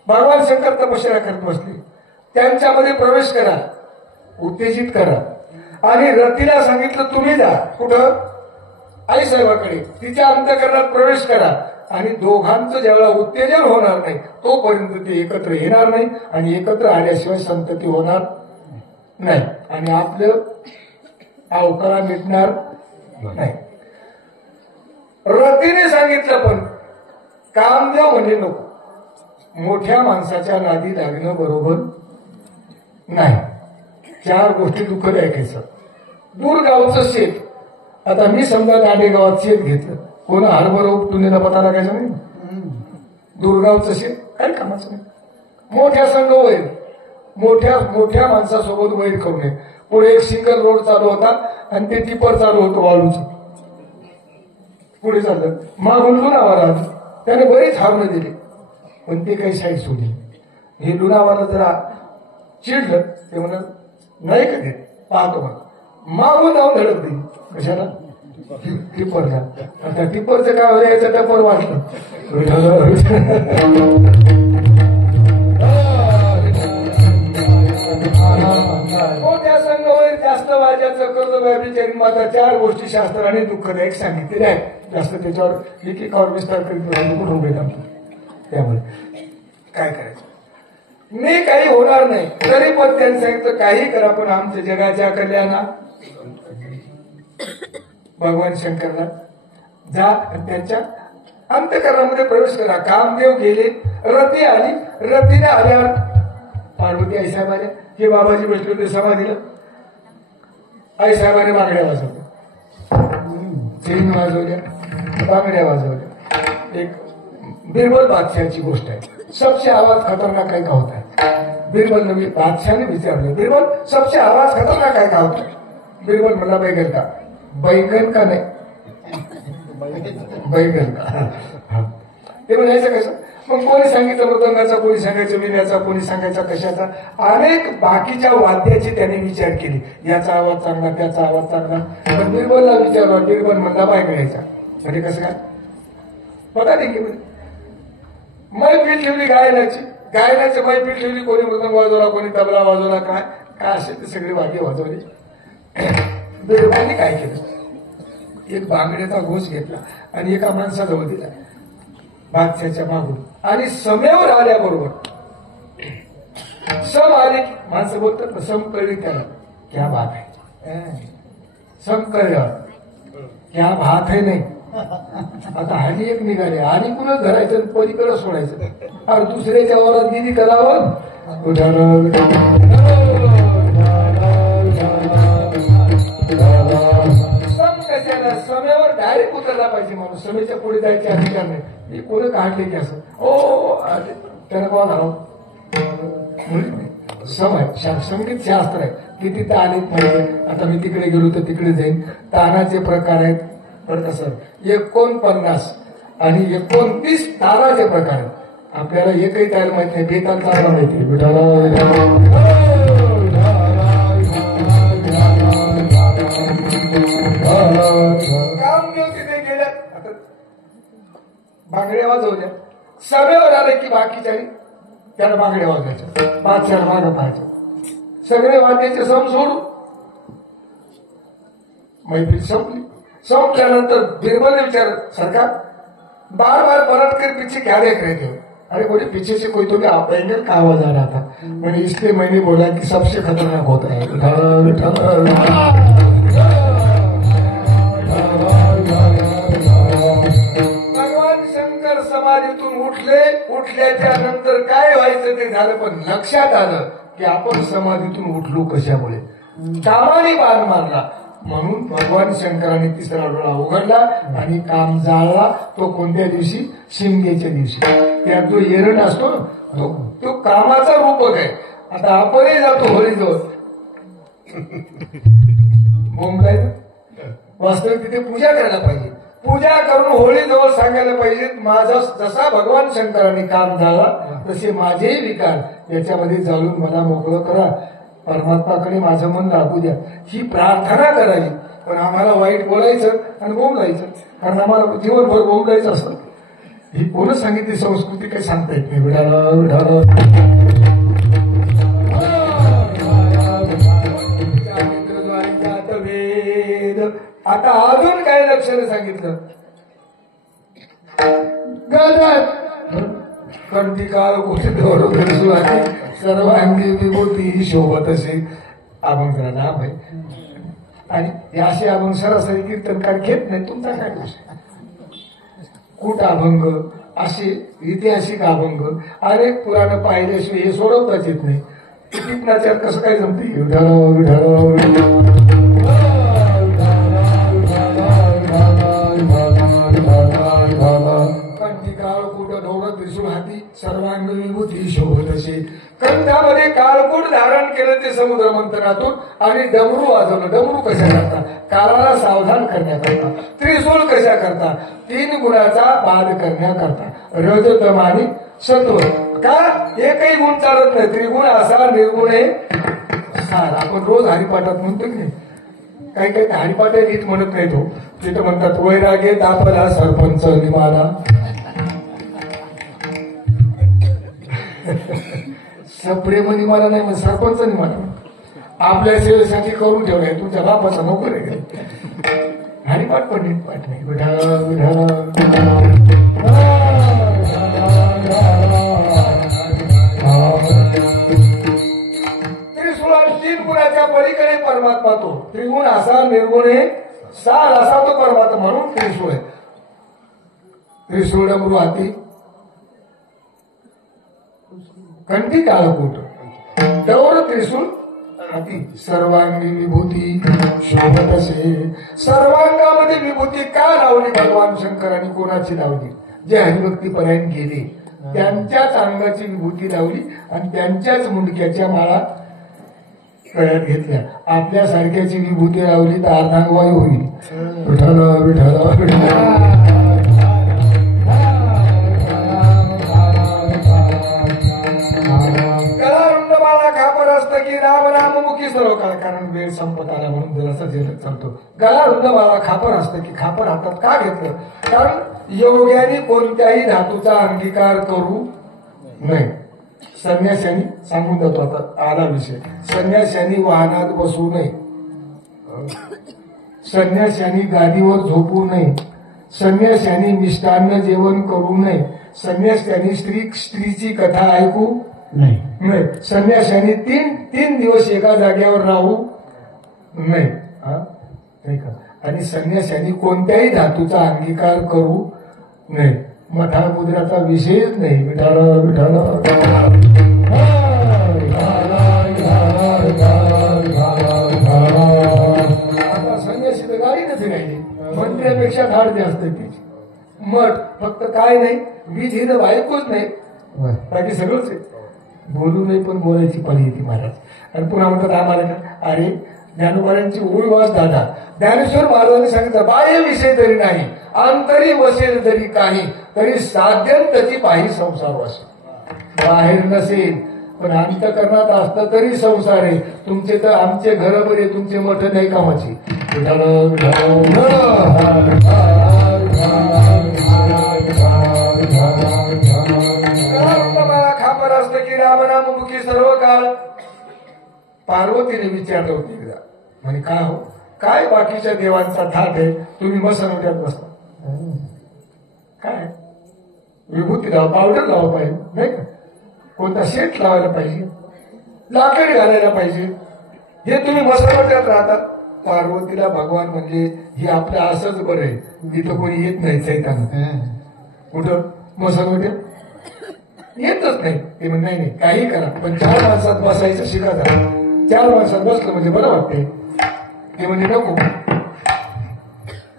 भगवान शंकर तपश्चर्या करत बसले. त्यांच्यामध्ये प्रवेश करा उत्तेजित करा आणि रतीला सांगितलं तुम्ही जा कुठं आई साहेबाकडे तिच्या अंतःकरणात प्रवेश करा आणि दोघांचं ज्यावेळेला उत्तेजन होणार नाही तोपर्यंत ते एकत्र येणार नाही आणि एकत्र आल्याशिवाय संतती होणार नाही आणि आपलं अवकाळा मिटणार नाही. रतीने सांगितलं पण कामदेव म्हणजे नको. मोठ्या माणसाच्या नादी लागणं बरोबर नाही. 4 गोष्टी दुःखद ऐकायचं. दूर गावचं शेत. आता मी समजा दाडे गावात शेत घेतलं, कोण हरभर उपटून पता लागायचा नाही. दूरगावचं शेत काही कामाचं नाही. मोठ्या संघ वैर, मोठ्या माणसासोबत वैर करू नये. पुढे एक सिंगल रोड चालू होता आणि ते टिपर चालू होतं वाळूचं. पुढे चाललं मागून लुणावाला, त्याने बरेच हावणं दिले, पण ते काही शाही सोडली. हे लुणावाला जरा चिडलं, ते म्हणत नाही का ते पाहतो मला, मागून जाऊन धडक दिली. कशाला? टिपरला. आता टिपरचं काय होतं, याचं टपर वाटलं. मोठ्या संघावर जास्त वाजाचं कर्ज व्यापारी मात्र 4 गोष्टी शास्त्राने दुःखदायक सांगितलेल्या आहेत. जास्त त्याच्यावर एकेकावर विस्तार करीत कुठून भेटा. त्यामुळे काय करायचं, मी काही होणार नाही तरी पण त्यांनी सांगितलं काही करा पण आमच्या जगाच्या कल्याणा भगवान शंकरला जा त्यांच्या अंतःकरणामध्ये प्रवेश करा. कामदेव गेले, रती आली, रतीने आल्यावर पार्वती आईसाहेब आल्या. हे बाबाजी बसले होते समाधीला. आईसाहेबाने बांगड्या वाजवल्या, चेन वाजवल्या, बांगड्या वाजवल्या. एक बिरबल बादशाहची गोष्ट आहे. सबसे आवाज खतरनाक काय का होता है? बिरबल नबी बादशाह ने विचारलं, बिरबल सबसे आवाज खतरनाक काय का होता है? बिरबल म्हणला बैगन का. बैगन का नाही, बैगन का. ते म्हणायचं कसं, मग कोणी सांगितलं मृदंगाचा, कोणी सांगायचं विण्याचा, कोणी सांगायचा कशाचा. अनेक बाकीच्या वाद्याची त्याने विचार केली. याचा आवाज चांगला, त्याचा आवाज चांगला. पण बिरबलला विचारला, बिरबल म्हणला बायगण्याचा. म्हणजे कसं काय पता नाही की मैफिल ठेवली गायनाची, गायनाची मैफिल ठेवली. कोणी मृदंग वाजवला, कोणी तबला वाजवला, काय काय असेल ते सगळी वाद्य वाजवली. बिरबलने काय केलं, एक बांगड्याचा घोष घेतला आणि एका माणसाजवळ दिला बादशाच्या मागून. आणि समेवर आल्याबरोबर सम आले, माणसं बोलतात ना सम कळली त्याला, क्या बात आहे, सम कळलं, क्या बात आहे. नाही आता हल्ली एक निघाले आणि कुणा धरायचं पलीकडे सोडायचं. आणि दुसऱ्याच्या वरात गिरी करावं. सम कशाला, समेवर डायरेक्ट उतरला पाहिजे माणूस. समेच्या पुढे जायचे अधिकार नाही. मी कोणी काढले की असं ओ त्याला कोण हराव. सम आहे, संगीत शास्त्र आहे. किती ताल आहेत माहिती. आता मी तिकडे गेलो तर तिकडे जाईन. तानाचे प्रकार आहेत बरं का सर, 49 आणि 29 ताराचे प्रकार आहेत. आपल्याला एकही ताल माहित नाही, बेताल तारा माहिती. कामदेव तिथे गेल्या, आता बांगड्या वाजवल्या. समेवर आले की बाकीच्या त्याला बांगड्या वाजवायच्या, बादशाला मागं पाहायचं. सगळे वाद्याचे सम सोडून मैफिल संपली. संपल्यानंतर बिरबल ने विचार, सरकार बार बार पलट कर पीछे क्या देख रहे थे? अरे बोले पीछे से कोई तो भी बैंगन का आवाज आ रहा था, मैंने इसलिए मैंने बोला कि सबसे खतरनाक होता है. भगवान शंकर समाधीतून उठले. उठल्याच्या नंतर काय व्हायचं ते झालं, पण लक्षात आलं की आपण समाधीतून उठलो कशामुळे. कामाने बाण मारला म्हणून भगवान शंकराने 3रा डोळा उघडला आणि काम जाळला. तो कोणत्या दिवशी? शिमग्याच्या दिवशी. त्यात जो एरड असतो तो कामाचा रूपक आहे. आता आपणही जातो होळीजवळ बोंबलायचं. वास्तविक तिथे पूजा करायला पाहिजे. पूजा करून होळीजवळ सांगायला पाहिजे, माझा जसा भगवान शंकराने काम झाला तसे माझेही विकार याच्यामध्ये जाळून मला मोकळं करा. परमात्माकडे माझं मन लागू द्या, ही प्रार्थना करावी. पण आम्हाला वाईट बोलायचं आणि बोंबलायचं, कारण आम्हाला जीवनभर बोंबलायचं असतं. ही कोण सांगितली संस्कृती काही सांगता येत नाही. वेद. आता अजून काय लक्षणं सांगितलं. कंटिकाल सर्वांगी विभूती शोभत असे अभंग जरा लाभ आहे. आणि असे अभंग सरासरी कीर्तनकार घेत नाही. तुमचा काय दोष? कूट अभंग, असे ऐतिहासिक अभंग, अनेक पुराण पाहिल्याशिवाय हे सोडवताच येत नाही. कीटनाच्यात कसं काय जमते विठाल विठाल काळकूट डोळ त्रिशूळ हाती सर्वांग विभूती शोभतसे कंठामध्ये काळकूट धारण केलं ते समुद्र मंथनातून आणि डमरू वाजवलं. डमरू कशा करता काळाला सावधान करण्याकरता. त्रिशूळ कशा करता 3 गुणाचा बाध करण्याकरता. रजतम आणि सत्व का एकही गुण चालत नाही. त्रिगुण असा निर्गुण आहे सार. आपण रोज हरिपाठात म्हणतो की नाही काही काही हरिपाठ नीट म्हणत नाही तो तिथं म्हणतात वैरागे दापला सरपंच निमाला प्रेम निमाला नाही मग सरपंच निमाला आपल्या सेवेसाठी करून ठेवलाय तुमच्या बापाचा नोकर आहे. हरिपाठ पण नीट पाठ नाही. विठाल विठाल गुणाच्या पलीकडे परमात्मा तो. त्रिगुण असा निर्गुण आहे सार असा तो परमात्मा म्हणून त्रिशूळ आहे. त्रिशूळ डमरू हाती कंठी काळकूट डौर त्रिशूळ हाती सर्वांगी विभूती शोभतसे. सर्वांगामध्ये विभूती का लावली भगवान शंकरांनी कोणाची लावली. जे हरिभक्तीपर्यंत गेले त्यांच्याच अंगाची विभूती लावली आणि त्यांच्याच मुंडक्याच्या माळा गळ्यात घेतल्या. आपल्या सारख्याची विभूती लावली तर अर्धांगवायू होईल. विठाल विठाल गळा खापर असतं की राम राममुखी सर्व काळ. कारण वेळ संपत आला म्हणून जरासा झेलत चालतो. गळा रुंदमाला खापर असतं की खापर हातात का घेतलं कारण योग्याने कोणत्याही धातूचा अंगीकार करू नये. संन्याशांनी सांगून जातो आता आला विषय. संन्याशांनी वाहनात बसू नये. संन्याशांनी गादीवर झोपू नये. संन्याशांनी मिष्टान्न जेवण करू नये. संन्याशांनी स्त्रीची कथा ऐकू नाही. संन्याशांनी तीन दिवस एका जागेवर राहू नाही. नाही का. आणि संन्याशांनी कोणत्याही धातूचा अंगीकार करू नये. मठाळ मुद्राचा विषयच नाही. विठाल विठाल आता संन्यासी तर गाडीने फिरायची मंत्र्यापेक्षा धाड जास्त त्याची. मठ फक्त काय नाही विधीनं बायकोच नाही बाकी सगळंच आहे. बोलू नाही पण बोलायची पाळी येते महाराज. आणि पुन्हा म्हणतात आम्हाला अरे ज्ञानोबारांची ओळी वाच दादा. ज्ञानेश्वर महाराजांनी सांगितलं बाह्य विषय तरी नाही अंतरी वसेल जरी काही तरी साध्यंतची पाही संसार असेल. बाहेर नसेल पण अंतकरणात असतं तरी संसार आहे. तुमचे तर आमचे घर बरे तुमचे मठ नाही कामाची. खापर असतं की रामनाममुखी सर्व काळ. पार्वतीने विचारलं होतं एकदा म्हणे का हो काय बाकीच्या देवांचा थाट आहे तुम्ही मसनवट्यात बसता काय विभूती लावा पावडर लावा पाहिजे नाही का. कोणता शेट लावायला पाहिजे लाकडी घालायला पाहिजे हे तुम्ही मसनवट्यात राहतात. पार्वतीला भगवान म्हणजे हे आपलं असंच बरं आहे. इथं कोणी येत नाही चैतान कुठं मसनवट्यात येतच नाही. ते म्हणजे नाही काही करा पण 4 माणसात बसायचं शिका जरा. 4 माणसात बसलं म्हणजे बरं वाटते. ते म्हणजे नको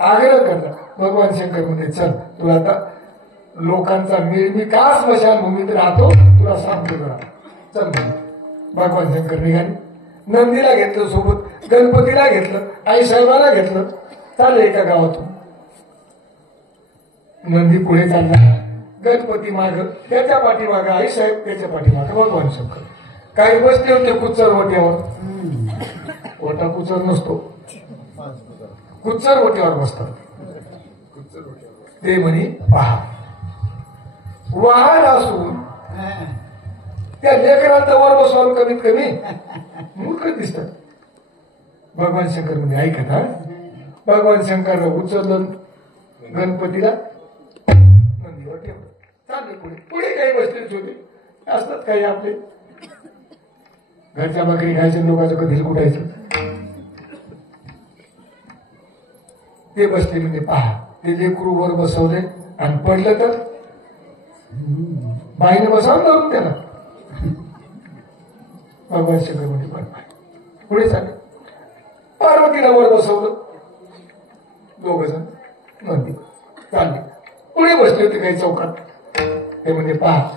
आग्रह करता. भगवान शंकर म्हणजे चल तुला आता लोकांचा मी का स्मशानभूमीत राहतो तुला सांगतो जरा चल म्हणजे. भगवान शंकर निघाले. नंदीला घेतलं सोबत गणपतीला घेतलं आई साहेबाला घेतलं चाललं एका गावातून. नंदी पुढे चालला गणपती माग त्याच्या पाठीमाग आई साहेब त्याच्या पाठीमाग भगवान शंकर. काही बसले होते कुच्चर वट्यावर. वटा कुचर नसतो कुच्चर वट्यावर बसतात. ते म्हणे पहा वाहन असून त्या लेकरांचा वर बसवून कमीत कमी मूर्ख दिसतात. भगवान शंकर म्हणजे ऐकत हा. भगवान शंकरला उचललं गणपतीला नंदीवर ठेवलं. चालले पुढे पुढे काही बसलेच होते असतात काही आपले घरच्या भाकरी खायचे लोकांचं कधी कुठायचं. ते बसले म्हणजे पहा ते लेकरू वर बसवले आणि पडलं तर बाईने बसावून धरून त्याला भगवान शंकर म्हणजे बरोबर पुढे चालले. पार्वतीला वर बसवलं. दोघ जण नंदी चालले. पुढे बसले होते काही चौकात. ते म्हणजे पहा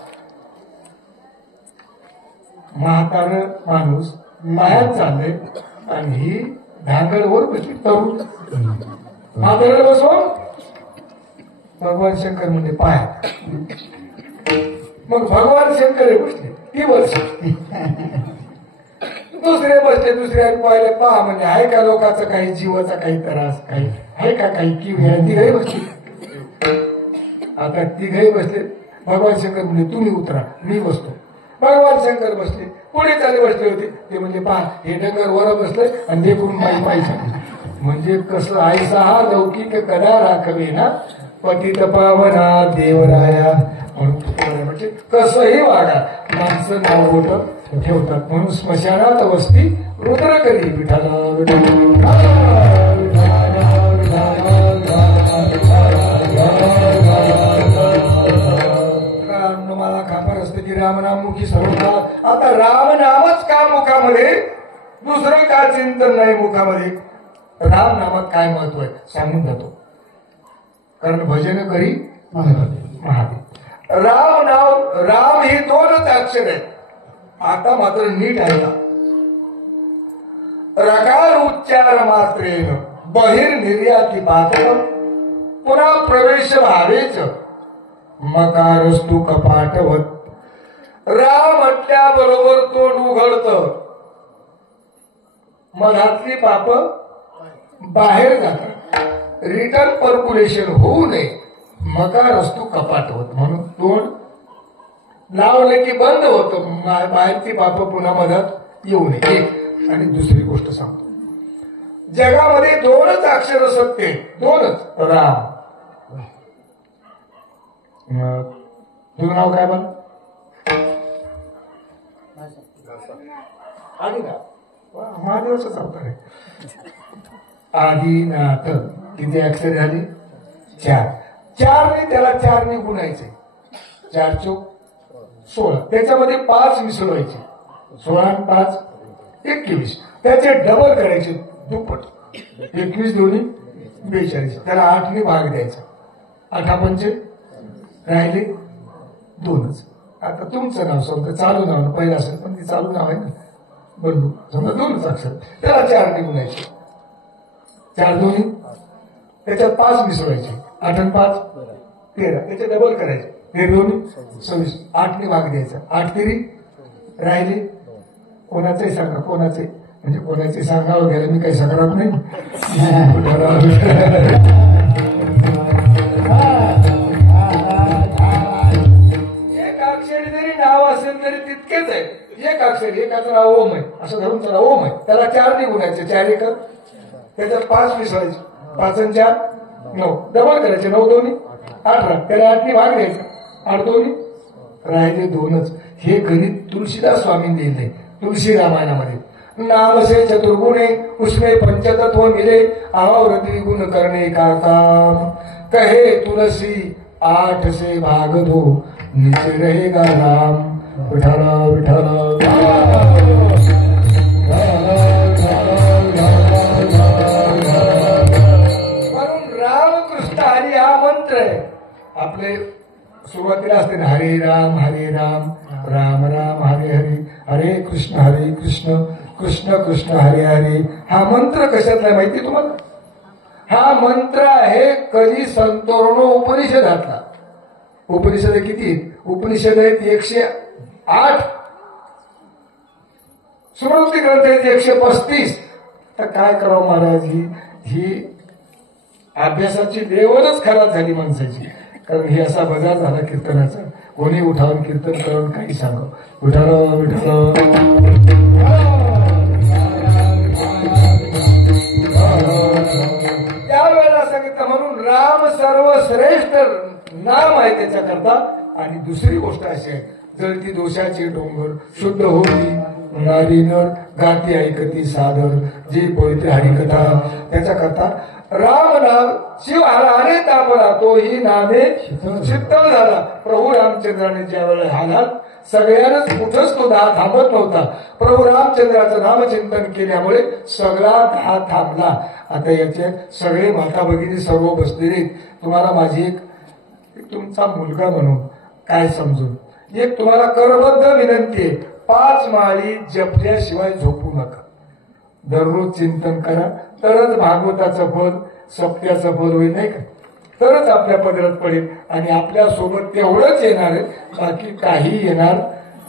म्हातार माणूस मायात चाललंय आणि ही धांगडवर बसली तरुण. म्हाताऱ्याला बसवून भगवान शंकर म्हणजे पाय. मग भगवान शंकर बसले ती बसली. दुसरे बसले दुसऱ्या पाहिले पहा म्हणजे आहे का लोकांचं काही जीवाचा काही त्रास काही आहे का काही किंवा तिघही बसली. आता तिघही बसले. भगवान शंकर म्हणजे तुम्ही उतरा मी बसतो. भगवान शंकर बसले. पुढे चाले बसले होते ते म्हणजे पहा हे डंगर वर बसले आणि ते करून पायी पायी म्हणजे कसं आयसा हा लौकिक कदा राखवे ना पतित पावना देवराया म्हणून म्हणजे कसंही वागा माणसं नाव मोठं ठेवतात म्हणून स्मशानात वस्ती रुद्र करी विठाला मला खापर असते की रामनामुखी सर्व. आता रामनामच का मुखामध्ये दुसरं का चिंतन नाही मुखामध्ये. राम नामात काय महत्व आहे सांगून जातो. कारण भजन करी महादेव. राम नाव राम ही दोनच अक्षर आहेत. आता मात्र नीट ऐका. रकार उच्चार मात्रेन बहिर्निर्याती पातक पुन्हा प्रवेश भावेच मकारस्तु कपाटवत. राम म्हटल्याबरोबर तोंड उघडतं मनातली पाप बाहेर जातात. रिटर्न पर्क्युलेशन होऊ नये मकारस्तु कपाटवत म्हणून तोंड लावलं की बंद होतं. बाहेरची पाप पुन्हा मधात येऊ नये. एक आणि दुसरी गोष्ट सांगतो जगामध्ये दोनच अक्षर सत्य दोनच राम. तुझं नाव काय बघ महादेवाचाच अवतार आहे. आदिनाथ किती अक्षर झाली 4. 4 त्याला 4 गुणायचे. 4 चौक 16 त्याच्यामध्ये 5 मिसळवायचे. 16 आणि 5 21 त्याचे डबल करायचे दुप्पट. 21 दोन्ही 42 त्याला 8 ने भाग द्यायचा. 8 पंचे राहिले 2च. आता तुमचं नाव समजा चालू नाव पहिलं असेल पण ते चालू नाव आहे ना बंधू समजा 2च अक्षर त्याला 4 ने गुणायचे. 4 दोन्ही त्याच्यात 5 मिसळायचे. 8 आणि 5 13 त्याचे डबल करायचे. हे दोन्ही 26 8 ने भाग द्यायचा. 8 तेरी राहिले. कोणाचंही सांगा कोणाचे म्हणजे कोणाचे सांगावं घ्यायला मी काही सांगणार नाही. एक अक्षरी जरी नाव असेल तरी तितकेच आहे. एक अक्षर एकाचं नाव ओम आहे असं धरून चला ओम आहे त्याला 4 ने गुणायचे. 4 एक त्याच्यात 5 मिसळायचे. 5 आणि 4 9 डबल करायचे. 9 दोन्ही 18 त्याला 8 ने भाग द्यायचा. 8 दोन्ही राहिले 2च. हे गणित तुलसीदास स्वामींनी लिहिले तुलसी रामायणामध्ये. नाम से चतुर्गुणे उसमें पंचतत्व मिले आवर द्विगुण करने का काम कहे तुलसी 8 से भाग दो नीचे रहेगा राम. विठाला विठाला म्हणून रामकृष्ण हरी हा मंत्र आहे. आपले सुरुवातीला असते ना हरे राम राम राम हरे हरे हरे कृष्ण कृष्ण कृष्ण हरे हरे. हा मंत्र कशातला माहिती तुम्हाला. हा मंत्र आहे कधी संतोर्ण उपनिषदातला. उपनिषद किती उपनिषद आहेत 108. स्मृती ग्रंथ आहेत 135. तर काय करावं महाराज ही अभ्यासाची लेवलच खराब झाली माणसाची. कारण हे असा बाजार झाला कीर्तनाचा. कोणी उठावून कीर्तन करून काही सांग विठाल विठाल. त्यावेळेला सांगितलं म्हणून राम सर्वश्रेष्ठ नाम आहे त्याच्याकरता. आणि दुसरी गोष्ट अशी आहे जळती दोषाचे डोंगर शुद्ध होती नारी नर गाती ऐकती सादर जी बोलते हरिकथा त्याच्या कथा राम नाम शिव हराने तापला तोही नामे शीतल झाला. प्रभू रामचंद्राने ज्या वेळेला हालात सगळ्यांनाच कुठंच तो दाह थांबत नव्हता. प्रभू रामचंद्राचं नामचिंतन केल्यामुळे सगळा दाह थांबला. आता याचे सगळे माता भगिनी सर्व बसलेले तुम्हाला माझी एक तुमचा मुलगा म्हणून काय समजून एक तुम्हाला करबद्ध विनंती आहे. 5 माळी जपल्याशिवाय झोपू नका. दररोज चिंतन करा तरच भागवताचं फल सप्त्याचं फल होईल नाही का. तरच आपल्या पदरात पडेल आणि आपल्या सोबत तेवढंच येणार आहे बाकी काही येणार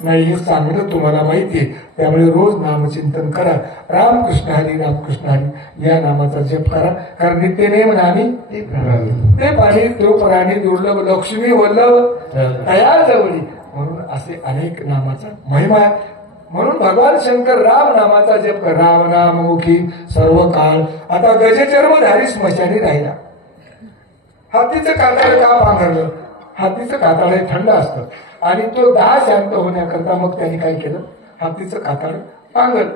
नाही हे चांगलं तुम्हाला माहितीये. त्यामुळे रोज नामचिंतन करा. रामकृष्ण हरी रामकृष्ण हरी या नामाचा जप करा. कारण नित्यनेम नामी ते पाणी तो प्राणी दुर्लभ लक्ष्मी वल्लभ तयार जवळी म्हणून असे अनेक नामाचा महिमा आहे. म्हणून भगवान शंकर राम नामाचा जप कर. राम नाम मुखी सर्व काळ. आता गजचर्मधारी स्मशानी राहिला. हातीचं कातळ का पांघरलं. हातीचं कातळ हे थंड असतं आणि तो दाह शांत होण्याकरता मग त्यांनी काय केलं हातीचं कातळ पांघरलं.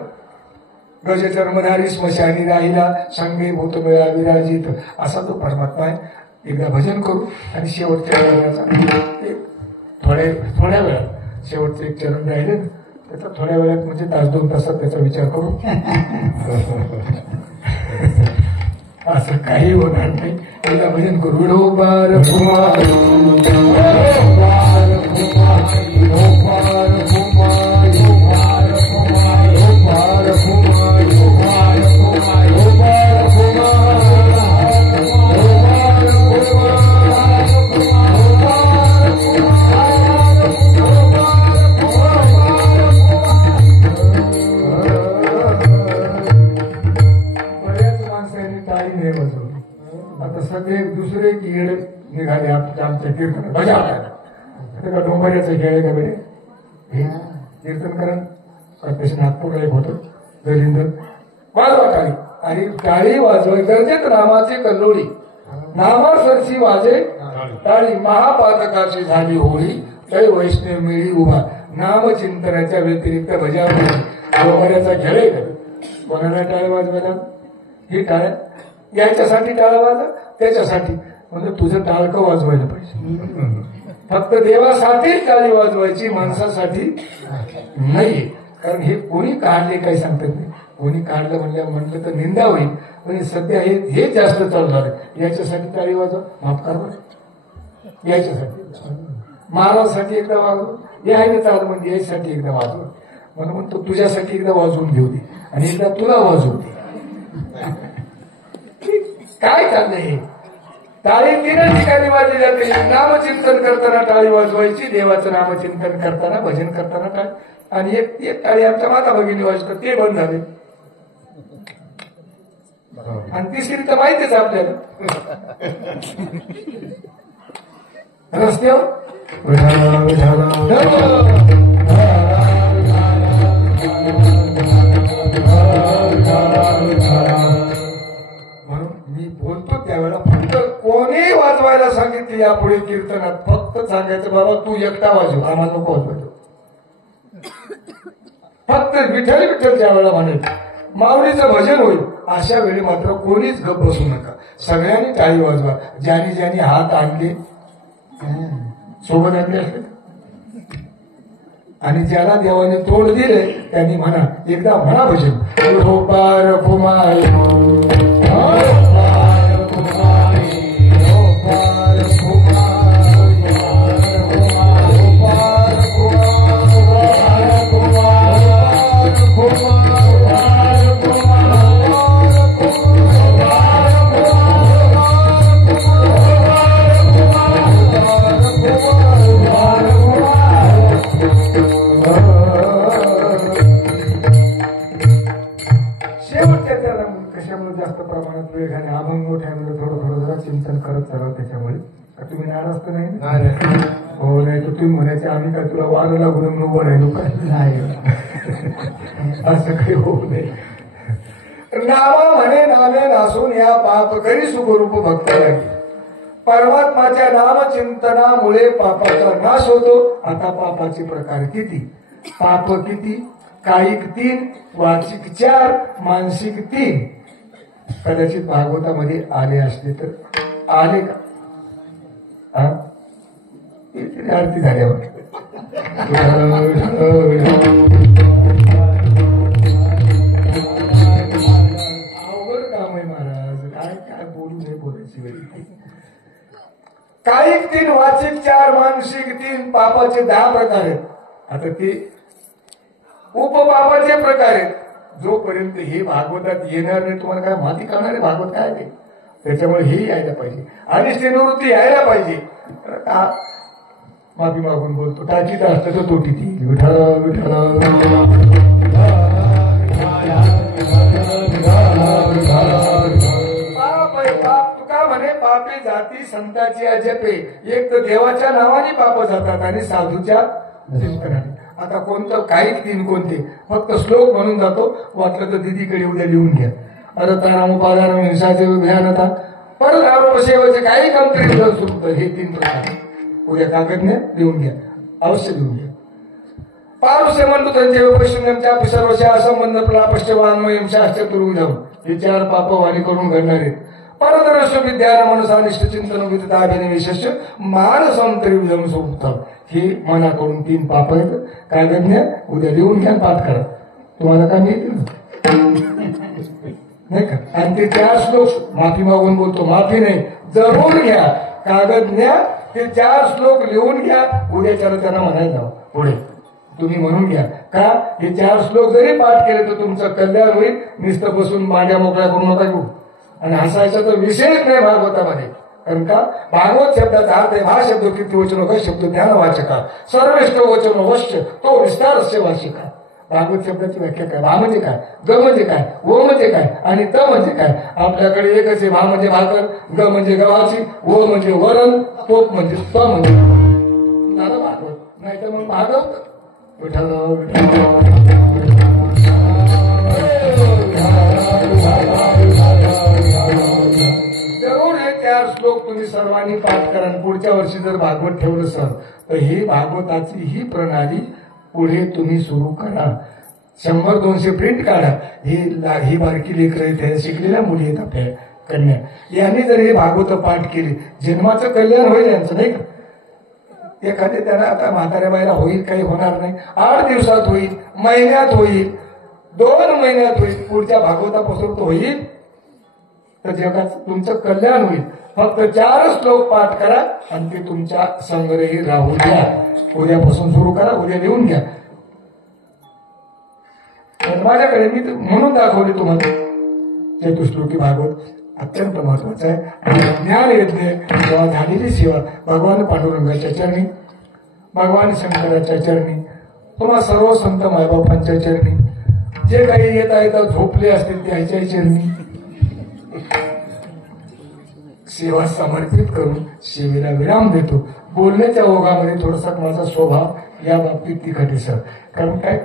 गजचर्मधारी स्मशानी राहिला संगे भूत मेळा विराजित असा तो परमात्मा आहे. एकदा भजन करू आणि शेवटच्या वेळाचा थोड्या वेळात शेवटचे एक चरण राहिले ना त्याचा थोड्या वेळात म्हणजे तास 2 तासात त्याचा विचार करू. असं काही होणार नाही. एकदा भजन करू. विडोबार दुसरे कीड निघाले आमच्या कीर्तन बजावताना डोंबऱ्याचं खेळ का बेटे कीर्तन करण प्रत्यक्ष नागपूरला एक होतं दलिंदर वाजवा टाळी आणि टाळी वाजवा गरजेत नामाची कल्लोळी नामासरशी वाजे टाळी महापातकाची झाली होळी जय वैष्णव मिळी उभा नामचिंतनाच्या व्यतिरिक्त बजावणी डोंबऱ्याचा खेळ आहे का. कोणाला टाळी वाजवायला ही टाळ्या याच्यासाठी टाळा वाजवा त्याच्यासाठी म्हणजे तुझं टाळकं वाजवायला पाहिजे. फक्त देवासाठी टाळी वाजवायची माणसासाठी नाहीये. कारण हे कोणी काढले काही सांगतात नाही. कोणी काढलं म्हटलं तर निंदा होईल. पण सध्या हे जास्त चालू झालं. याच्यासाठी टाळी वाजवा माफ करा. याच्यासाठी महाराजसाठी एकदा वाजव हे आहे ना चाल म्हणजे याच्यासाठी एकदा वाजव म्हणून तो तुझ्यासाठी एकदा वाजवून घेऊ दे आणि एकदा तुला वाजवू दे. काय चाललंय हे. टाळी 3 ठिकाणी वाजली जाते. नामचिंतन करताना टाळी वाजवायची देवाचं नामचिंतन करताना भजन करताना टाळी आणि एक टाळी आमच्या माता भगिनी वाजतात ते बंद झाले. आणि तिसरी तर माहितीच आपल्याला रस्त्यावर मी बोलतो त्यावेळेला फक्त कोणी वाजवायला सांगितले यापुढे कीर्तनात फक्त सांगायचं बाबा तू एकटा वाजव आम्हाला नको वाजवायचं. फक्त विठ्ठल विठ्ठल ज्या वेळेला म्हणेल माऊलीचं भजन होईल अशा वेळी मात्र कोणीच गप बसू नका. सगळ्यांनी टाळी वाजवा. ज्यानी हात आणले सोबत आणले असले आणि ज्याला देवाने तोंड दिले त्यांनी म्हणा एकदा म्हणा भजन. पार कुमार जास्त प्रमाणात वेळ घाले अभंग मोठ्यामध्ये थोडं जरा चिंतन करत चालाल. त्याच्यामुळे तुम्ही नाराज तर नाही हो नाही तर तुम्ही म्हणायचे आम्ही काय तुला वारं लागून उभं राहिलो काय नाही असं काही होऊ नये. नामा म्हणे नामे नासून या पाप करी सुखरूप भक्त लागे. परमात्माच्या नामचिंतनामुळे पापाचा नाश होतो. आता पापाचे प्रकार किती? पाप किती? कायिक 3, वाचिक 4, मानसिक 3. कदाचित भागवतामध्ये आले असले तर आले का? हा, आरती झाल्यावर अवघड काम आहे महाराज. काय काय बोलू नये बोलायची वेळ. कायिक 3, वाचिक 4, मानसिक 3. पापाचे 10 प्रकार आहेत. आता ते उपपापाचे प्रकार आहेत. जोपर्यंत हे भागवतात येणार नाही तुम्हाला काय माहिती करणार आहे भागवत काय ते. त्याच्यामुळे हे यायला पाहिजे आणि निवृत्ती यायला पाहिजे. माफी मागून बोलतो. टाकीत असतं तर तोटी ती विठ्ठल विठ्ठल. पाप आहे पाप. तुका म्हणे पापे जाती संताची अजपे. एक तर देवाच्या नावाने पाप जातात आणि साधूच्या चिंतनाने. आता कोणतं काहीच 3 कोणते फक्त श्लोक म्हणून जातो. वाटलं तर दिदीकडे उद्या लिहून घ्या. अरतानाम उपादान हिंसाचे ज्ञानता परत आरोप सेवेचे काही कंत्री सुरू. हे 3 प्रकार उद्या कागदने लिहून घ्या. अवश्य लिहून घ्या. पारुष्य म्हणतो त्यांच्या उपशून्यमच्या सर्वशा संबंध प्रलापश्चवान्मयम शास्त्र तुरुंग जाऊन. हे 4 पाप वाणी करून घडणार आहेत. परदर्श विद्यान मनसानिष्ठ चिंतन विदिताभिनिवेश मानसंतरी जाऊन सोबतात. हे मनाकडून 3 पाप आहेत. कागदने उद्या लिहून घ्या. पाठ करा. तुम्हाला काय मिळतील नाही का? आणि ते 4 श्लोक माफी मागून बोलतो. माफी नाही जरूर घ्या. कागद न्या. ते 4 श्लोक लिहून घ्या. उद्याच्याला त्यांना म्हणायला जावं पुढे तुम्ही म्हणून घ्या. का हे 4 श्लोक जरी पाठ केले तर तुमचं कल्याण होईल. नुसतं बसून मांड्या मोकळ्या करू नका घेऊ. आणि हसायचा तर विषयच नाही भागवतामध्ये. कारण का भागवत शब्दाचा अर्थ आहे. भा शब्द कीर्ती वचन क शब्द ज्ञानवाचका सर्वेष्ट वचन वश्य तो विस्तारस्य वाचिका. भागवत शब्दाची व्याख्या काय? भा म्हणजे काय? ग म्हणजे काय? ओ म्हणजे काय? आणि त म्हणजे काय? आपल्याकडे एकच आहे. भा म्हणजे भाकर, ग म्हणजे गव्हाची, ओ म्हणजे वरण, तोप म्हणजे प म्हणजे झालं भागवत. नाही तर मग भागवत विठ्ठल जरूर हे 4 श्लोक तुम्ही सर्वांनी पाठ करा. पुढच्या वर्षी जर भागवत ठेवलं सर तर ही भागवताची ही प्रणाली पुढे तुम्ही सुरू करा. 100-200 प्रिंट काढा. ही बारकी लेकरं आहेत. शिकलेल्या मुली आहेत आपल्या कन्या. यांनी जर हे भागवत पाठ केले जन्माचं कल्याण होईल यांचं नाही का? एखादे त्यांना आता म्हाताऱ्या बाहेर होईल काही होणार नाही. 8 दिवसात होईल, महिन्यात होईल, 2 महिन्यात होईल. पुढच्या भागवतापासून तो होईल तर जगात तुमचं कल्याण होईल. फक्त 4 श्लोक पाठ करा आणि ते तुमच्या संग्रही राहू द्या. उद्यापासून सुरू करा. उद्या लिहून घ्या. माझ्याकडे मी म्हणून दाखवले तुम्हाला चतुश्लोकी भागवत अत्यंत महत्वाचं आहे. ज्ञान यज्ञ तेव्हा झालेली सेवा भगवान पांडुरंगाच्या चरणी, भगवान शंकराच्या चरणी, तुम्हा सर्व संत मायबापांच्या चरणी, जे काही येता येता झोपले असतील त्याच्या चरणी सेवा समर्पित करून सेवेला विराम देतो. बोलण्याच्या ओघामध्ये थोडासा माझा स्वभाव या बाबतीत तिखट आहे सर. कारण काय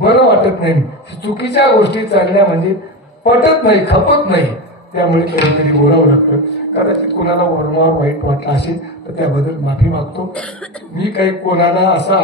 बरं वाटत नाही. चुकीच्या गोष्टी चालल्या म्हणजे पटत नाही, खपत नाही. त्यामुळे कधीतरी बोलावं लागतं. कदाचित कोणाला वारंवार वाईट वाटलं असेल तर त्याबद्दल माफी मागतो. मी काही कोणाला असा